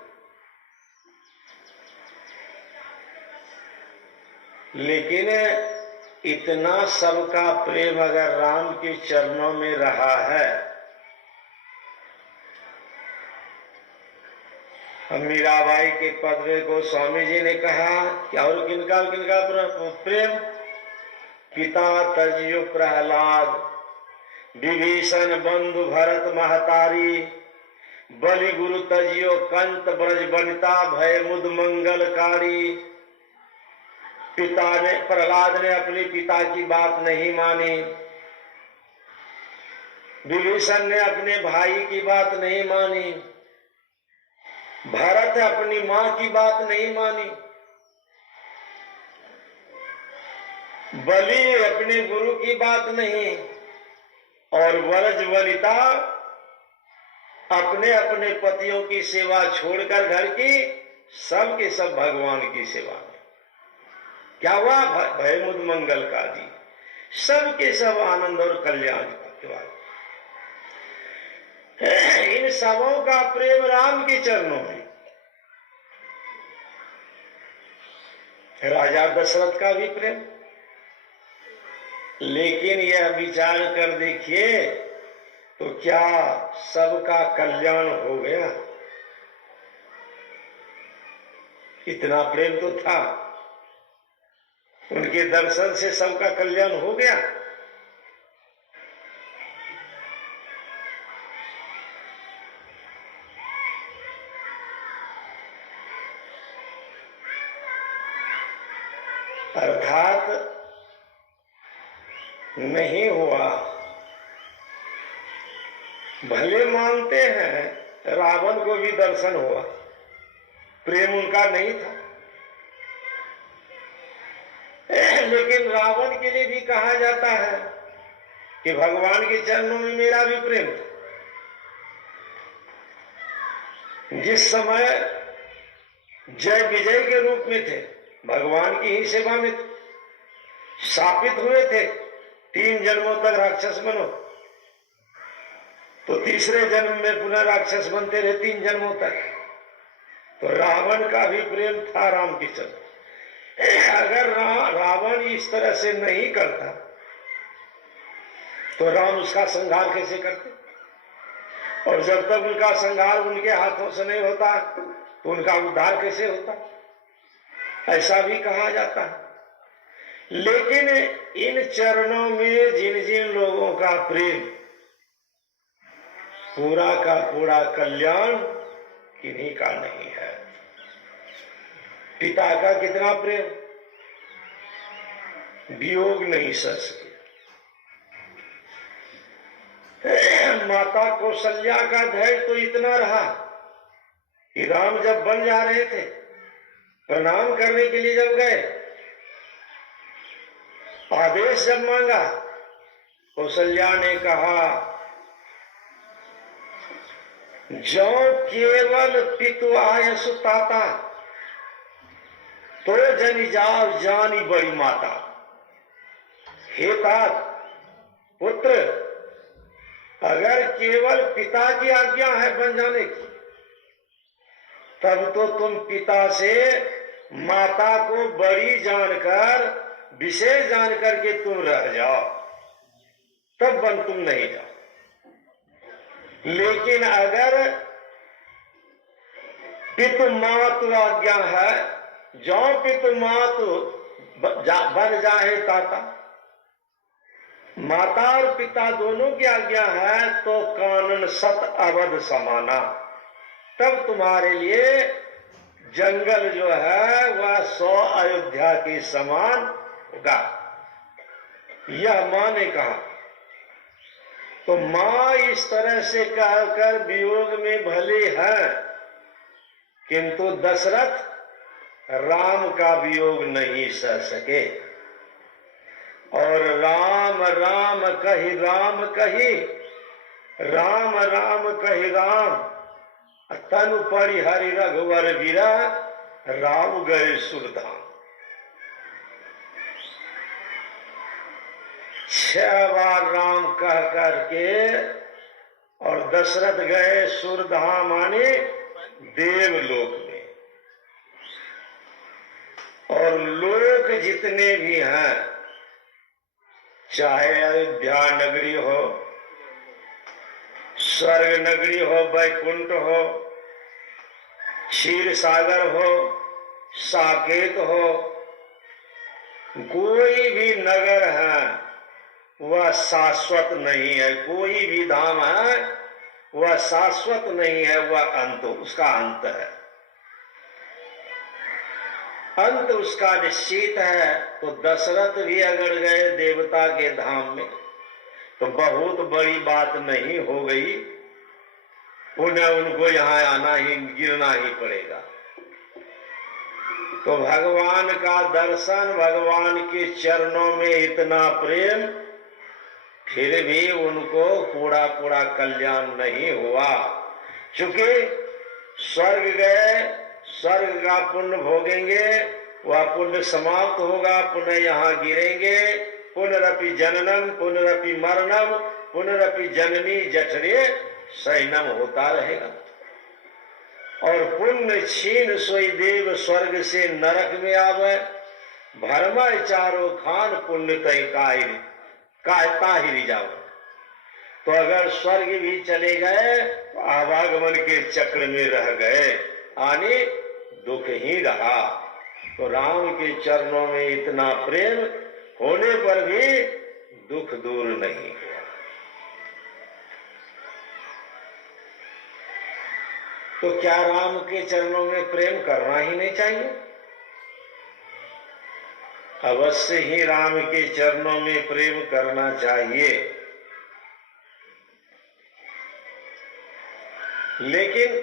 लेकिन इतना सबका प्रेम अगर राम के चरणों में रहा है, मीराबाई के पद में को स्वामी जी ने कहा कि और किनका किनका प्रेम, पिता तजियो प्रहलाद, विभीषण बंधु भरत महतारी, बलि गुरु तजियो कंत ब्रज बनिता, भय मुद मंगलकारी। पिता ने, प्रहलाद ने अपने पिता की बात नहीं मानी, विभीषण ने अपने भाई की बात नहीं मानी, भरत अपनी मां की बात नहीं मानी, बलि अपने गुरु की बात नहीं, और व्रज वनिता अपने अपने पतियों की सेवा छोड़कर घर की सब के सब भगवान की सेवा में। क्या हुआ, भयमुद मंगल का जी, सब के सब आनंद और कल्याण का बाद। इन सबों का प्रेम राम के चरणों में। राजा दशरथ का भी प्रेम, लेकिन यह विचार कर देखिए तो क्या सबका कल्याण हो गया? इतना प्रेम तो था, उनके दर्शन से सबका कल्याण हो गया। अर्थात नहीं हुआ। भले मानते हैं रावण को भी दर्शन हुआ, प्रेम उनका नहीं था, लेकिन रावण के लिए भी कहा जाता है कि भगवान के चरणों में मेरा भी प्रेम था। जिस समय जय विजय के रूप में थे, भगवान की ही सेवा में थे, शापित हुए थे 3 जन्मों तक राक्षस बनो, तो तीसरे जन्म में पुनः राक्षस बनते रहे 3 जन्मों तक। तो रावण का भी प्रेम था राम के चरण। अगर रावण इस तरह से नहीं करता तो राम उसका संहार कैसे करते? और जब तक उनका संहार उनके हाथों से नहीं होता तो उनका उद्धार कैसे होता? ऐसा भी कहा जाता है। लेकिन इन चरणों में जिन जिन लोगों का प्रेम, पूरा का पूरा कल्याण किन्हीं का नहीं है। पिता का कितना प्रेम, वियोग नहीं सह सके। माता कौशल्या का धैर्य तो इतना रहा कि राम जब बन जा रहे थे, प्रणाम करने के लिए जब गए, आदेश जब मांगा, कौशल्या ने कहा जो केवल पितु आयसु ताता, तो जनि जाव जानी बड़ी माता। हे तात पुत्र, अगर केवल पिता की आज्ञा है बन जाने की, तब तो तुम पिता से माता को बड़ी जानकर, विशेष जानकर के तुम रह जाओ, तब बन तुम नहीं जाओ। लेकिन अगर पितु मातु आज्ञा है, जो पितु मातु बन जाए ताता, माता और पिता दोनों की आज्ञा है, तो कानन सत अवध समाना, तब तुम्हारे लिए जंगल जो है वह 100 अयोध्या के समान होगा। यह मां ने कहा। तो मां इस तरह से कहकर वियोग में भले है, किंतु दशरथ राम का वियोग नहीं सह सके। और राम राम कहि राम कहि, राम राम कहि राम, तनु परिहरि रघुवर वीरा, राम गए सुरधाम। 6 बार राम कह करके और दशरथ गए सुरधाम, माने देवलोक में। और लोक जितने भी हैं, चाहे अयोध्या नगरी हो, स्वर्ग नगरी हो, वैकुंठ हो, क्षीर सागर हो, साकेत हो, कोई भी नगर है वह शाश्वत नहीं है। कोई भी धाम है वह शाश्वत नहीं है, वह अंत, उसका अंत है, अंत उसका निश्चित है। तो दशरथ भी अगर गए देवता के धाम में तो बहुत बड़ी बात नहीं हो गई, उन्हें उनको यहाँ आना ही, गिरना ही पड़ेगा। तो भगवान का दर्शन, भगवान के चरणों में इतना प्रेम, फिर भी उनको पूरा पूरा कल्याण नहीं हुआ। चूंकि स्वर्ग गए, स्वर्ग का पुण्य भोगेंगे, वह पुण्य समाप्त होगा, पुनः यहाँ गिरेंगे। पुनरपि जननम पुनरपि मरणम पुनरपि जननी जठरे शयनम होता रहेगा। और पुण्य छीन सोई देव स्वर्ग से नरक में आवे, भरमय चारों खान पुण्य तय कायता ही जाओ। तो अगर स्वर्ग भी चले गए तो आवागमन के चक्र में रह गए, आने दुख ही रहा। तो राम के चरणों में इतना प्रेम होने पर भी दुख दूर नहीं हुआ। तो क्या राम के चरणों में प्रेम करना ही नहीं चाहिए? अवश्य ही राम के चरणों में प्रेम करना चाहिए। लेकिन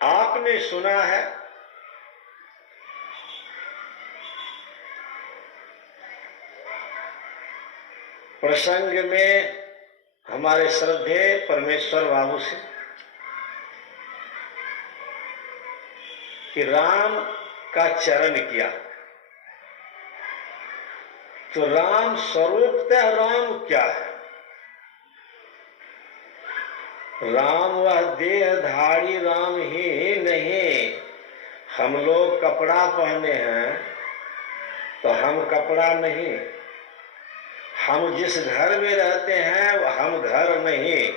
आपने सुना है प्रसंग में हमारे श्रद्धे परमेश्वर बाबू से कि राम का चरण किया। तो राम स्वरूपतः राम क्या है? राम वह देहधारी राम ही नहीं। हम लोग कपड़ा पहने हैं तो हम कपड़ा नहीं, हम जिस घर में रहते हैं वह हम घर नहीं,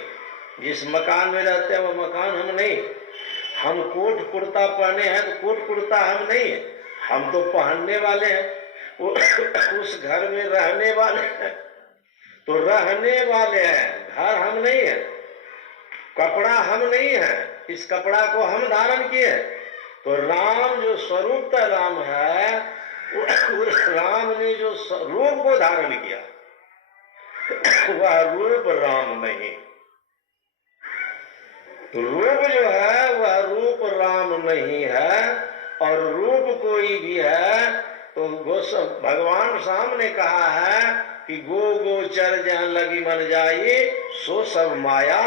जिस मकान में रहते हैं वह मकान हम नहीं। हम कोट कुर्ता पहने हैं तो कोट कुर्ता हम नहीं है, हम तो पहनने वाले हैं। उस घर में रहने वाले हैं तो रहने वाले हैं, घर हम नहीं है, कपड़ा हम नहीं है, इस कपड़ा को हम धारण किए। तो राम जो स्वरूप राम है, उस राम ने जो रूप को धारण किया वह रूप राम नहीं। तो रूप जो है वह रूप राम नहीं है। और रूप कोई भी है तो भगवान सामने कहा है कि गो गोचर जहां लगी मन जाई, सो सब माया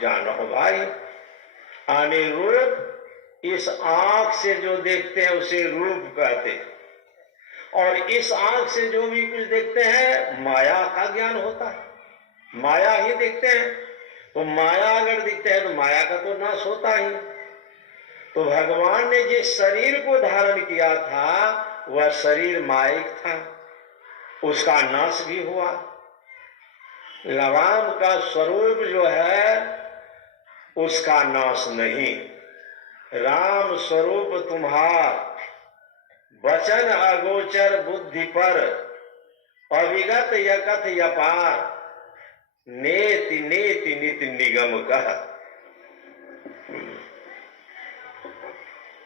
जानो भाई। आने रूप, इस आंख से जो देखते हैं उसे रूप कहते हैं, और इस आंख से जो भी कुछ देखते हैं माया का ज्ञान होता है, माया ही देखते हैं। तो माया अगर दिखते हैं तो माया का तो नाश होता ही। तो भगवान ने जिस शरीर को धारण किया था वह शरीर मायिक था, उसका नाश भी हुआ। राम का स्वरूप जो है उसका नाश नहीं। राम स्वरूप तुम्हार वचन अगोचर बुद्धि पर, अविगत यकथ यपार, नेति नेति नित निगम कह।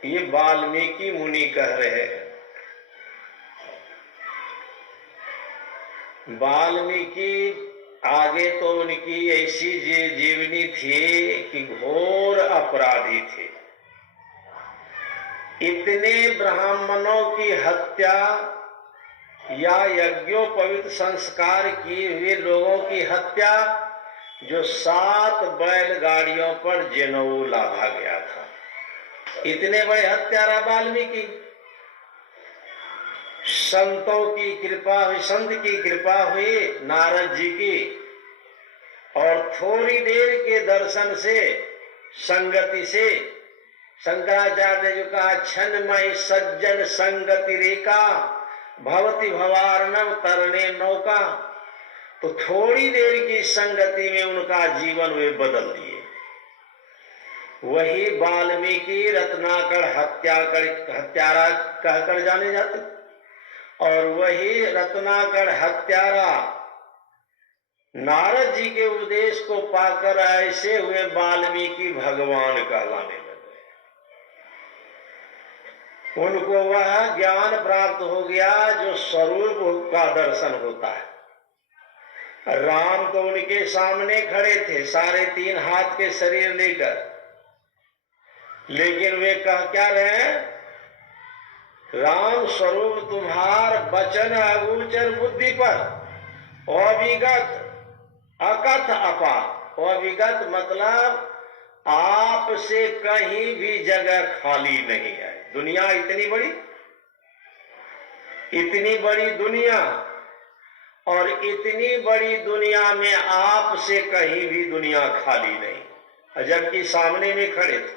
ये वाल्मीकि मुनि कह रहे हैं। वाल्मीकि आगे तो उनकी ऐसी जीवनी थी कि घोर अपराधी थे। इतने ब्राह्मणों की हत्या या यज्ञोपवीत संस्कार किए हुए लोगों की हत्या जो 7 बैलगाड़ियों पर जनेऊ लादा गया था। इतने बड़े हत्यारा वाल्मीकि। संतों की कृपा हुई, संत की कृपा हुई नारद जी की, और थोड़ी देर के दर्शन से, संगति से, शंकराचार्य ने जो कहा छन्मय सज्जन संगति रेखा भवति भवार्णव तरणे नौका, तो थोड़ी देर की संगति में उनका जीवन वे बदल दिए। वही वाल्मीकि रत्नाकर हत्यारा कहकर जाने जाते, और वही रत्नाकर हत्यारा नारद जी के उपदेश को पाकर ऐसे हुए वाल्मीकि भगवान कहलाने लगे। उनको वह ज्ञान प्राप्त हो गया जो स्वरूप का दर्शन होता है। राम तो उनके सामने खड़े थे 3.5 हाथ के शरीर लेकर, लेकिन वे कह क्या रहे हैं? राम स्वरूप तुम्हार वचन अगोचर बुद्धि पर, अविगत अकथ अपार। अविगत मतलब आपसे कहीं भी जगह खाली नहीं है। दुनिया इतनी बड़ी दुनिया, और इतनी बड़ी दुनिया में आपसे कहीं भी दुनिया खाली नहीं। जबकि सामने में खड़े थे,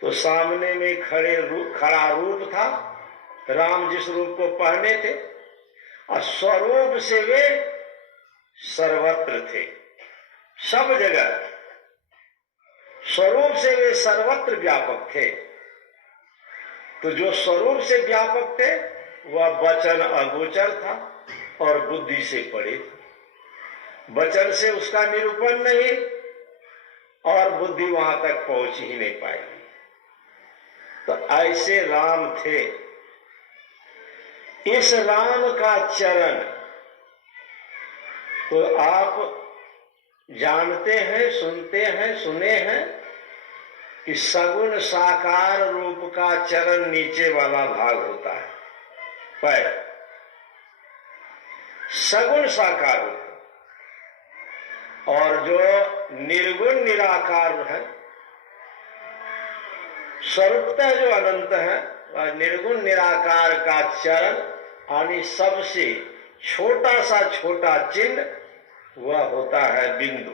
तो सामने में खड़ा रूप था, राम जिस रूप को पहने थे, और स्वरूप से वे सर्वत्र थे, सब जगह। स्वरूप से वे सर्वत्र व्यापक थे। तो जो स्वरूप से व्यापक थे वह वचन अगोचर था और बुद्धि से परे था। वचन से उसका निरूपण नहीं, और बुद्धि वहां तक पहुंच ही नहीं पाएगी। तो ऐसे राम थे। इस राम का चरण तो आप जानते हैं, सुनते हैं, सुने हैं कि सगुण साकार रूप का चरण नीचे वाला भाग होता है, पैर सगुण साकार होता है। और जो निर्गुण निराकार है, स्वरूपतः जो अनंत है, वह निर्गुण निराकार का चरण, यानी सबसे छोटा सा छोटा चिन्ह, वह होता है बिंदु।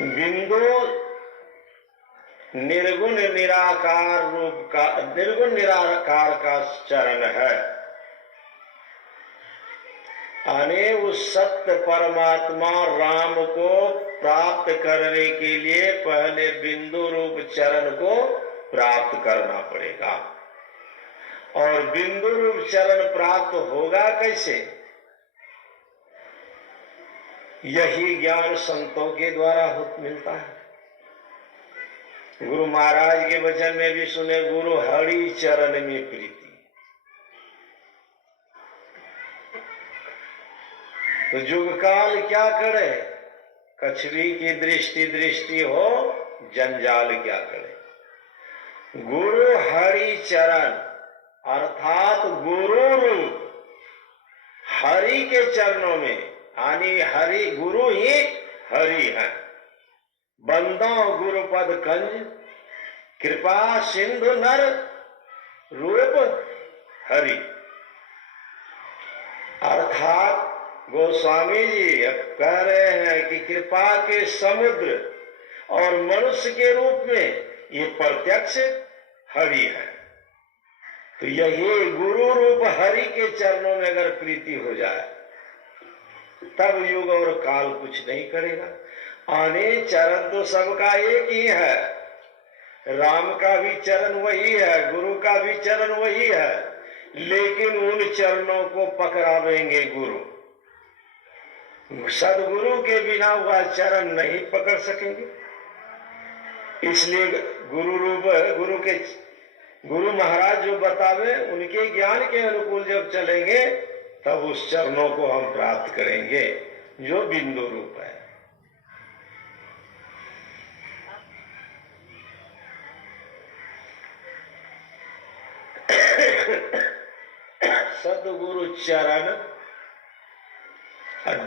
बिंदु निर्गुण निराकार रूप का, निर्गुण निराकार का चरण है। यानी उस सत्य परमात्मा राम को प्राप्त करने के लिए पहले बिंदु रूप चरण को प्राप्त करना पड़ेगा। और बिंदु रूप चरण प्राप्त होगा कैसे? यही ज्ञान संतों के द्वारा मिलता है। गुरु महाराज के वचन में भी सुने, गुरु हरि चरण में प्रीति। तो युग काल क्या करे? कछवी की दृष्टि हो, जंजाल क्या करे। गुरु हरि चरण अर्थात गुरु रूप हरि के चरणों में, यानी हरि गुरु ही हरि है। बंदो गुरुपद कंज कृपा सिंधु नर रूप हरि। अर्थात गोस्वामी जी अब कह रहे हैं कि कृपा के समुद्र और मनुष्य के रूप में ये प्रत्यक्ष हरि है। तो यही गुरु रूप हरि के चरणों में अगर प्रीति हो जाए तब युग और काल कुछ नहीं करेगा। आने चरण तो सबका एक ही है, राम का भी चरण वही है, गुरु का भी चरण वही है, लेकिन उन चरणों को पकड़ावेंगे गुरु। सदगुरु के बिना वह चरण नहीं पकड़ सकेंगे। इसलिए गुरु महाराज जो बतावे उनके ज्ञान के अनुकूल जब चलेंगे तब उस चरणों को हम प्राप्त करेंगे जो बिंदु रूप है। सतगुरु चरण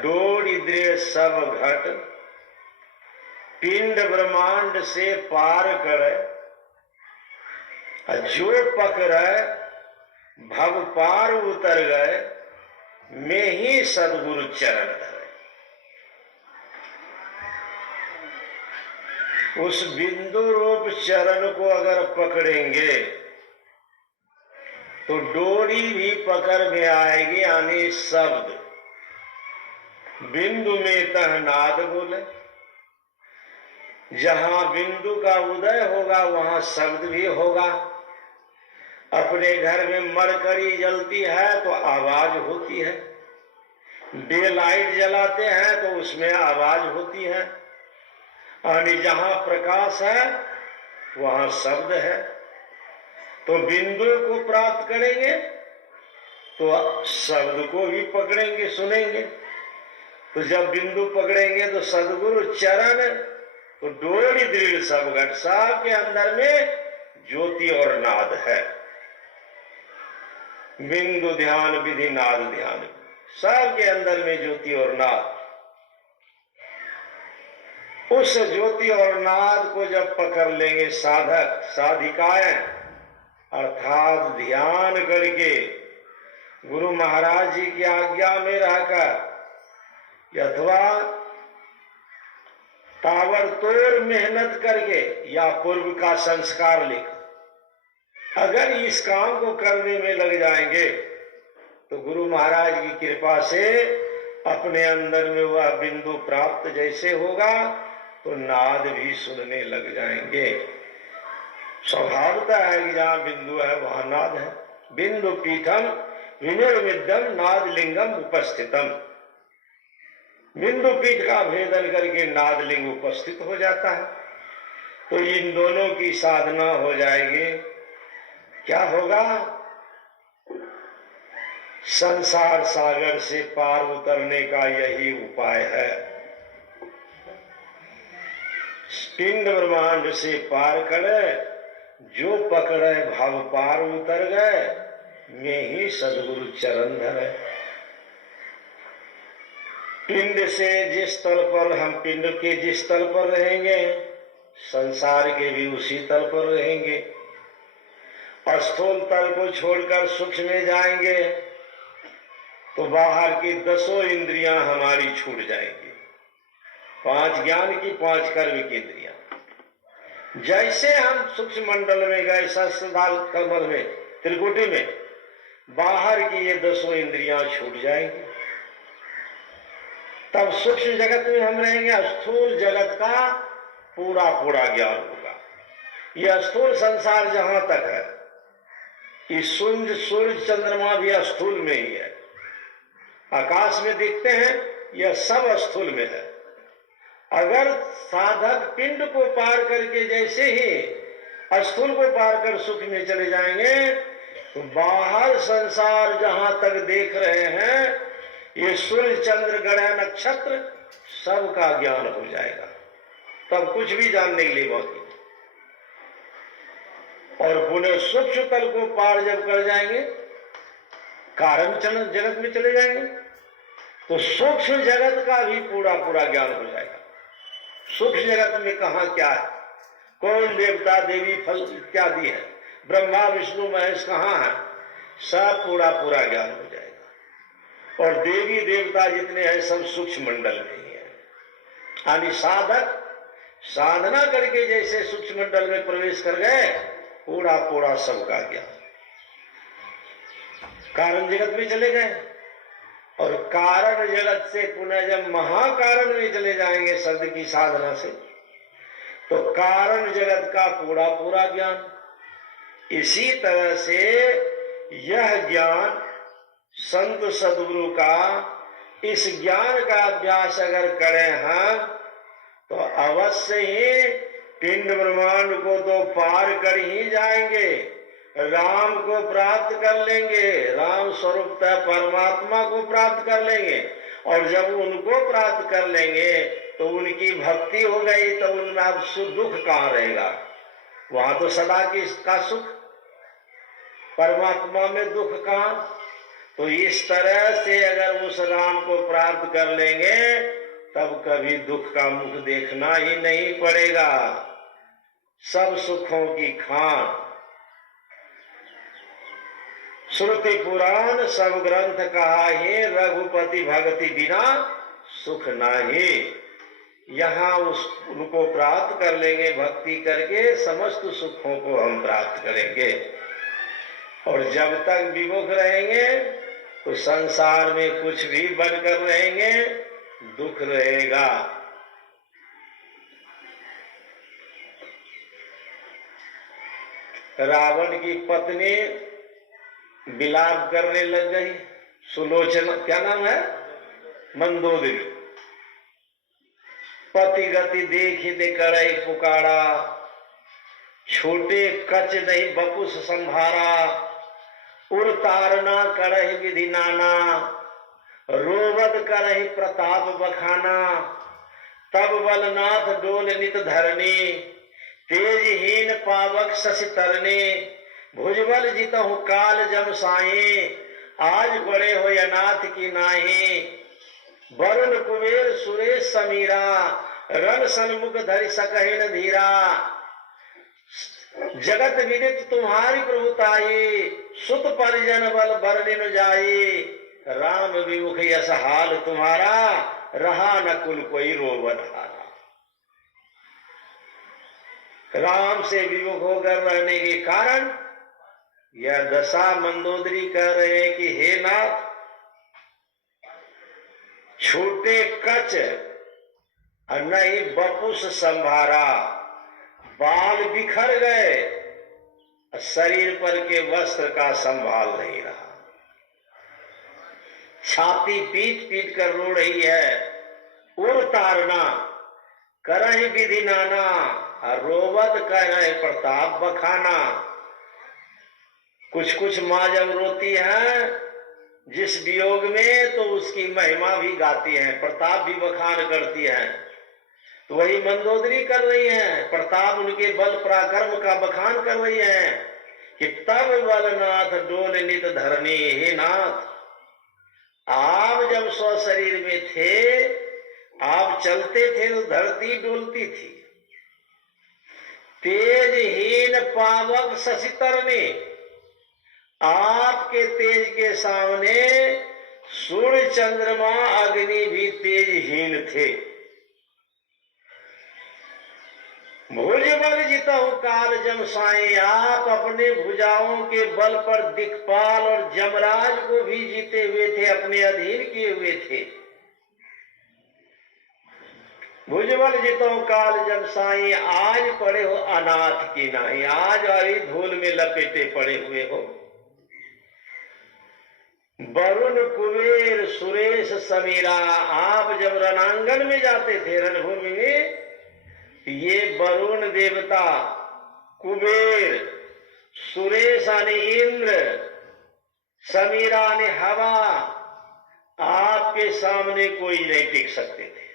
डोरी द्रे सब घट पिंड ब्रह्मांड से पार करे, जो पकड़े भव पार उतर गए, में ही सदगुरु चरण धरे। उस बिंदु रूप चरण को अगर पकड़ेंगे तो डोरी भी पकड़ में आएगी, यानी शब्द। बिंदु में तह नाद बोले, जहां बिंदु का उदय होगा वहां शब्द भी होगा। अपने घर में मरकरी जलती है तो आवाज होती है, डे लाइट जलाते हैं तो उसमें आवाज होती है, और जहां प्रकाश है वहां शब्द है। तो बिंदु को प्राप्त करेंगे तो शब्द को भी पकड़ेंगे, सुनेंगे। तो जब बिंदु पकड़ेंगे तो सदगुरु चरण, तो डोरी दृढ़ सब घट, सब के अंदर में ज्योति और नाद है। बिंदु ध्यान विधि नाद ध्यान, सब के अंदर में ज्योति और नाद। उस ज्योति और नाद को जब पकड़ लेंगे साधक साधिकाएं, अर्थात ध्यान करके गुरु महाराज जी की आज्ञा में रहकर अथवा ताबड़तोड़ मेहनत करके या पूर्व का संस्कार लेकर अगर इस काम को करने में लग जाएंगे तो गुरु महाराज की कृपा से अपने अंदर में वह बिंदु प्राप्त जैसे होगा तो नाद भी सुनने लग जाएंगे। स्वभावता है कि जहाँ बिंदु है वहां नाद है। बिंदु पीठम विनिर्विद्यम नाद लिंगम उपस्थितम। बिंदु पीठ का भेदन करके नाद लिंग उपस्थित हो जाता है। तो इन दोनों की साधना हो जाएगी। क्या होगा? संसार सागर से पार उतरने का यही उपाय है। पिंड ब्रह्मांड से पार करे, जो पकड़े भाव पार उतर गए, में ही सदगुरु चरण धरे। पिंड से जिस तल पर हम पिंड के जिस तल पर रहेंगे, संसार के भी उसी तल पर रहेंगे। स्थूल तल को छोड़कर सूक्ष्म में जाएंगे तो बाहर की 10 इंद्रियां हमारी छूट जाएंगी। 5 ज्ञान की, 5 कर्म की इंद्रियां। जैसे हम सूक्ष्म मंडल में गए, सहस्त्रदाल कमल में, त्रिकुटी में, बाहर की ये 10 इंद्रियां छूट जाएंगी। तब सूक्ष्म जगत में हम रहेंगे, स्थूल जगत का पूरा पूरा ज्ञान होगा। यह स्थूल संसार जहां तक है, इस सूर्य चंद्रमा भी स्थूल में ही है। आकाश में दिखते हैं, यह सब स्थूल में है। अगर साधक पिंड को पार करके जैसे ही स्थूल को पार कर सुख में चले जाएंगे तो बाहर संसार जहां तक देख रहे हैं, ये सूर्य चंद्र ग्रह नक्षत्र सबका ज्ञान हो जाएगा। तब कुछ भी जानने के लिए बाकी। और पुनः सूक्ष्म तल को पार जब कर जाएंगे, कारण जगत में चले जाएंगे, तो सूक्ष्म जगत का भी पूरा पूरा ज्ञान हो जाएगा। सुख जगत में कहाँ क्या है, कौन देवता देवी फल इत्यादि है, ब्रह्मा विष्णु महेश कहाँ है, सब पूरा पूरा ज्ञान हो जाएगा। और देवी देवता जितने हैं सब सूक्ष्म मंडल में ही है। यानी साधक साधना करके जैसे सूक्ष्म मंडल में प्रवेश कर गए, पूरा पूरा सबका ज्ञान कारण जगत में चले गए। और कारण जगत से पुनः जब महाकारण में चले जाएंगे शब्द की साधना से, तो कारण जगत का पूरा पूरा ज्ञान। इसी तरह से यह ज्ञान संत सद्गुरु का, इस ज्ञान का अभ्यास अगर करें हम, तो अवश्य ही पिंड ब्रह्मांड को तो पार कर ही जाएंगे, राम को प्राप्त कर लेंगे, राम स्वरूपतः परमात्मा को प्राप्त कर लेंगे। और जब उनको प्राप्त कर लेंगे तो उनकी भक्ति हो गई, तो उनमें अब दुख कहाँ रहेगा, वहां तो सदा का सुख, परमात्मा में दुख कहाँ। तो इस तरह से अगर उस राम को प्राप्त कर लेंगे, तब कभी दुख का मुख देखना ही नहीं पड़ेगा, सब सुखों की खान। श्रुति पुराण सब ग्रंथ कहा है, रघुपति भक्ति बिना सुख नाही। यहाँ उनको प्राप्त कर लेंगे, भक्ति करके समस्त सुखों को हम प्राप्त करेंगे। और जब तक विमुख रहेंगे तो संसार में कुछ भी बनकर रहेंगे, दुख रहेगा। रावण की पत्नी विलाप करने लग गई, सुलोचना, क्या नाम है, मंदोदरी। पति गति देखी दे करई पुकारा, छोटे कच नहीं बपुस संभारा, उर तारना करहि विधि नाना, रोवद करहि प्रताप बखाना, तब बलनाथ डोल नित धरनी, तेजहीन पावक शशि तरने, भुजबल जितहु काल जम साई, आज बड़े हो अनाथ की नाही, वरुण कुबेर सुरेश समीरा, रण सन्मुख धरि सकहिन धीरा, जगत विदित तुम्हारी प्रभुताई, सुत परिजन बल बरनिन जाई, राम विमुख यस हाल तुम्हारा, रहा न कुल कोई रोवन हारा। राम से विमुख होकर रहने के कारण यह दशा मंदोदरी कह रहे हैं कि हे नाथ, छोटे कच नहीं बपुस संभारा, बाल बिखर गए, शरीर पर के वस्त्र का संभाल नहीं रहा, छाती पीट पीट कर रो रही है, उर तारना करहि विधि नाना, रोवत करहि प्रताप बखाना। कुछ कुछ माँ जब रोती है जिस वियोग में, तो उसकी महिमा भी गाती हैं, प्रताप भी बखान करती हैं। तो वही मंदोदरी कर रही हैं, प्रताप उनके बल पराक्रम का बखान कर रही हैं कि तब बलनाथ डोल नित धरनी। हे नाथ, आप जब स्व शरीर में थे, आप चलते थे तो धरती डोलती थी। तेजहीन पावक शशि तरने, आपके तेज के सामने सूर्य चंद्रमा अग्नि भी तेजहीन थे। भुजबल जितहु काल जम साई, आप अपने भुजाओं के बल पर दिक्पाल और जमराज को भी जीते हुए थे, अपने अधीन किए हुए थे। भुजबल जितहु काल जम साई, आज पड़े हो अनाथ की नाही, आज वाली धूल में लपेटे पड़े हुए हो। वरुण कुबेर सुरेश समीरा, आप जब रणांगन में जाते थे, रणभूमि में, ये वरुण देवता, कुबेर, सुरेश यानी इंद्र, समीरा यानी हवा, आपके सामने कोई नहीं टिक सकते थे।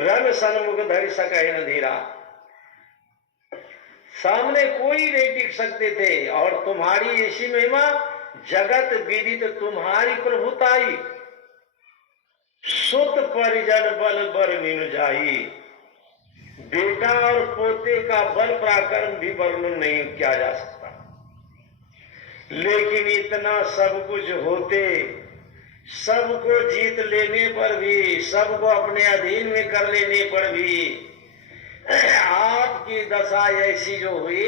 रण सन्मुख धरि सकहिन धीरा, सामने कोई नहीं टिक सकते थे। और तुम्हारी ऐसी महिमा, जगत विदित तुम्हारी प्रभुताई, सुत परिजन बल वर्णिन जाई। बेटा और पोते का बल पराक्रम भी वर्णन नहीं किया जा सकता, लेकिन इतना सब कुछ होते, सबको जीत लेने पर भी, सबको अपने अधीन में कर लेने पर भी आपकी दशा ऐसी जो हुई,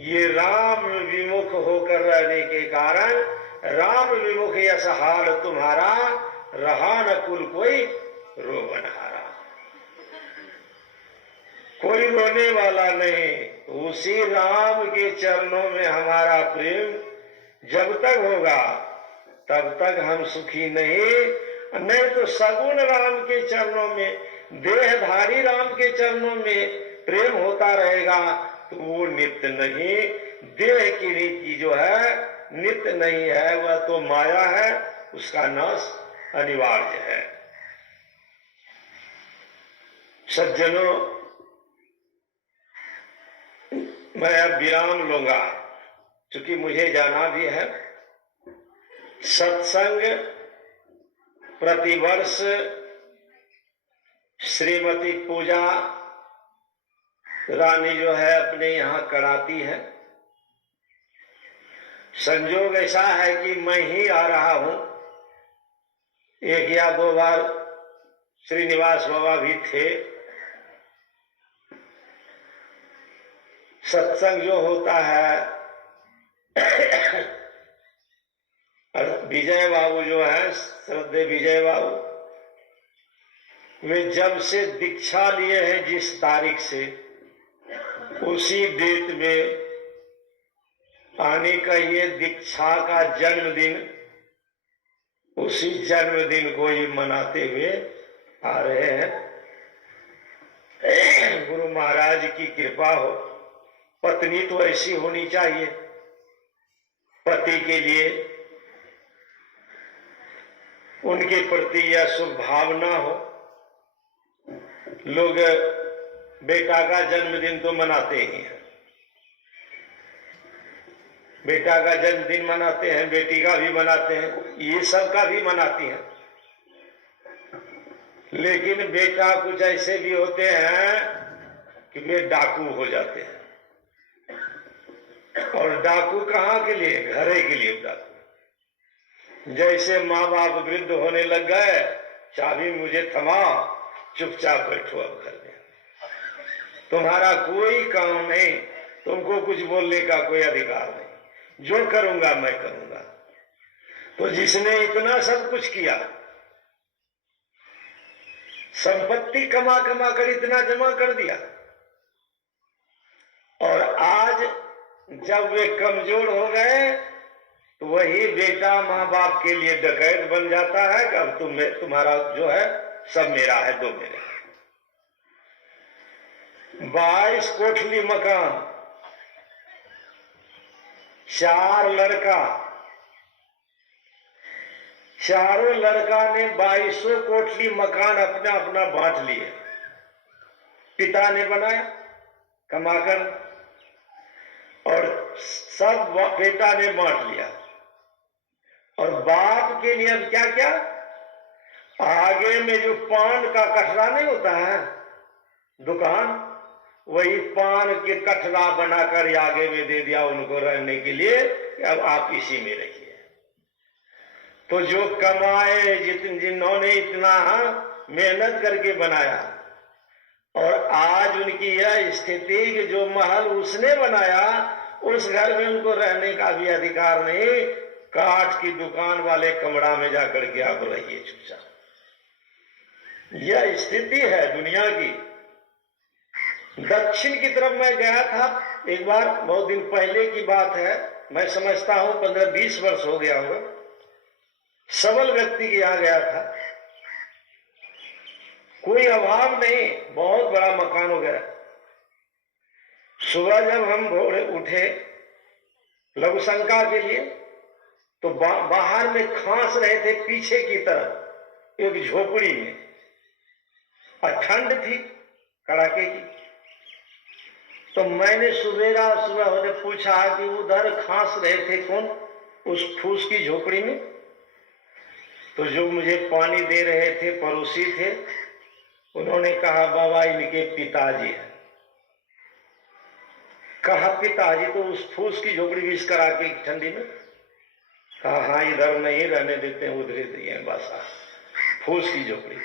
ये राम विमुख होकर रहने के कारण, राम विमुख यश हाल तुम्हारा, रहा न कुल कोई रोवनहारा। कोई रोने वाला नहीं। उसी राम के चरणों में हमारा प्रेम जब तक होगा तब तक हम सुखी नहीं तो सगुण राम के चरणों में, देहधारी राम के चरणों में प्रेम होता रहेगा तो वो नित्य नहीं। देह की नीति जो है नित्य नहीं है, वह तो माया है, उसका नाश अनिवार्य है। सज्जनों, मैं अब विराम लूंगा क्योंकि मुझे जाना भी है। सत्संग प्रतिवर्ष श्रीमती पूजा रानी जो है अपने यहाँ कराती है। संजोग ऐसा है कि मैं ही आ रहा हूं। 1 या 2 बार श्रीनिवास बाबा भी थे। सत्संग जो होता है विजय बाबू जो है, श्रद्धेय विजय बाबू, वे जब से दीक्षा लिए हैं जिस तारीख से, उसी डेट में आने का ये दीक्षा का जन्मदिन, उसी जन्मदिन को ही मनाते हुए आ रहे हैं। गुरु महाराज की कृपा हो। पत्नी तो ऐसी होनी चाहिए, पति के लिए उनके प्रति यह शुभ भावना हो। लोग बेटा का जन्मदिन तो मनाते ही हैं, बेटा का जन्मदिन मनाते हैं, बेटी का भी मनाते हैं, ये सब का भी मनाती हैं। लेकिन बेटा कुछ ऐसे भी होते हैं कि वे डाकू हो जाते हैं। और डाकू कहाँ के लिए? घरे के लिए डाकू। जैसे माँ बाप वृद्ध होने लग गए, चाबी मुझे थमा, चुपचाप बैठो अब घर में, तुम्हारा कोई काम नहीं, तुमको कुछ बोलने का कोई अधिकार नहीं, जो करूंगा मैं करूंगा। तो जिसने इतना सब कुछ किया, संपत्ति कमा कमा कर इतना जमा कर दिया, और आज जब वे कमजोर हो गए तो वही बेटा माँ बाप के लिए डकैत बन जाता है कि अब तुम्हारा जो है सब मेरा है, दो मेरे हैं। 22 कोठली मकान, 4 लड़का, चारों लड़का ने 2200 कोठली मकान अपना अपना बांट लिए। पिता ने बनाया कमाकर और सब बेटा ने बांट लिया। और बाप के लिए अब क्या क्या, आगे में जो पान का कठरा नहीं होता है दुकान, वही पान के कठरा बनाकर आगे में दे दिया उनको रहने के लिए कि अब आप इसी में रहिए। तो जो कमाए, जिन्होंने इतना मेहनत करके बनाया, और आज उनकी यह स्थिति कि जो महल उसने बनाया उस घर में उनको रहने का भी अधिकार नहीं, काठ की दुकान वाले कमरा में जाकर के आप रहिए चुपचाप। यह स्थिति है दुनिया की। दक्षिण की तरफ मैं गया था एक बार, बहुत दिन पहले की बात है, मैं समझता हूं 15-20 वर्ष हो गया होगा। सबल व्यक्ति के यहां गया था, कोई अभाव नहीं, बहुत बड़ा मकान हो गया। सुबह जब हम भोर उठे लघु शंका के लिए, तो बाहर में खांस रहे थे पीछे की तरफ एक झोपड़ी में, और ठंड थी कड़ाके की। तो मैंने सुबह होने पूछा कि उधर खांस रहे थे कौन उस फूस की झोपड़ी में? तो जो मुझे पानी दे रहे थे पड़ोसी थे, उन्होंने कहा बाबा इनके पिताजी हैं। कहा पिताजी तो उस फूस की झोपड़ी विष करा के ठंडी में। कहा हाँ इधर नहीं रहने देते हैं, उधर दिए बस फूस की झोपड़ी।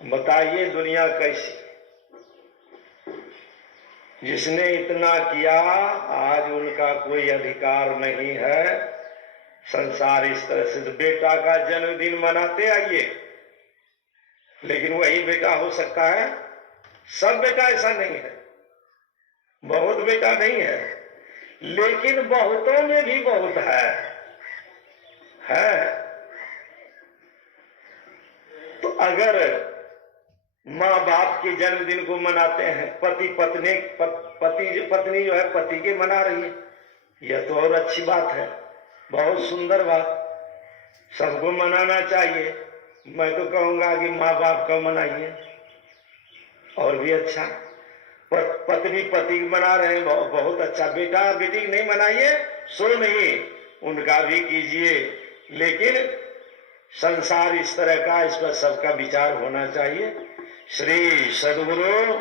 बताइए दुनिया कैसी। जिसने इतना किया आज उनका कोई अधिकार नहीं है। संसार इस तरह से। तो बेटा का जन्मदिन मनाते आइए, लेकिन वही बेटा हो सकता है। सब बेटा ऐसा नहीं है, बहुत बेटा नहीं है, लेकिन बहुतों में भी बहुत है। तो अगर माँ बाप के जन्मदिन को मनाते हैं, पत्नी जो है पति के मना रही है, यह तो और अच्छी बात है, बहुत सुंदर बात। सबको मनाना चाहिए। मैं तो कहूंगा कि माँ बाप का मनाइए, और भी अच्छा। पत्नी पति मना रहे हैं, बहुत अच्छा। बेटा बेटी नहीं मनाइए, सो नहीं, उनका भी कीजिए, लेकिन संसार इस तरह का, इस पर सबका विचार होना चाहिए। श्री सद्गुरु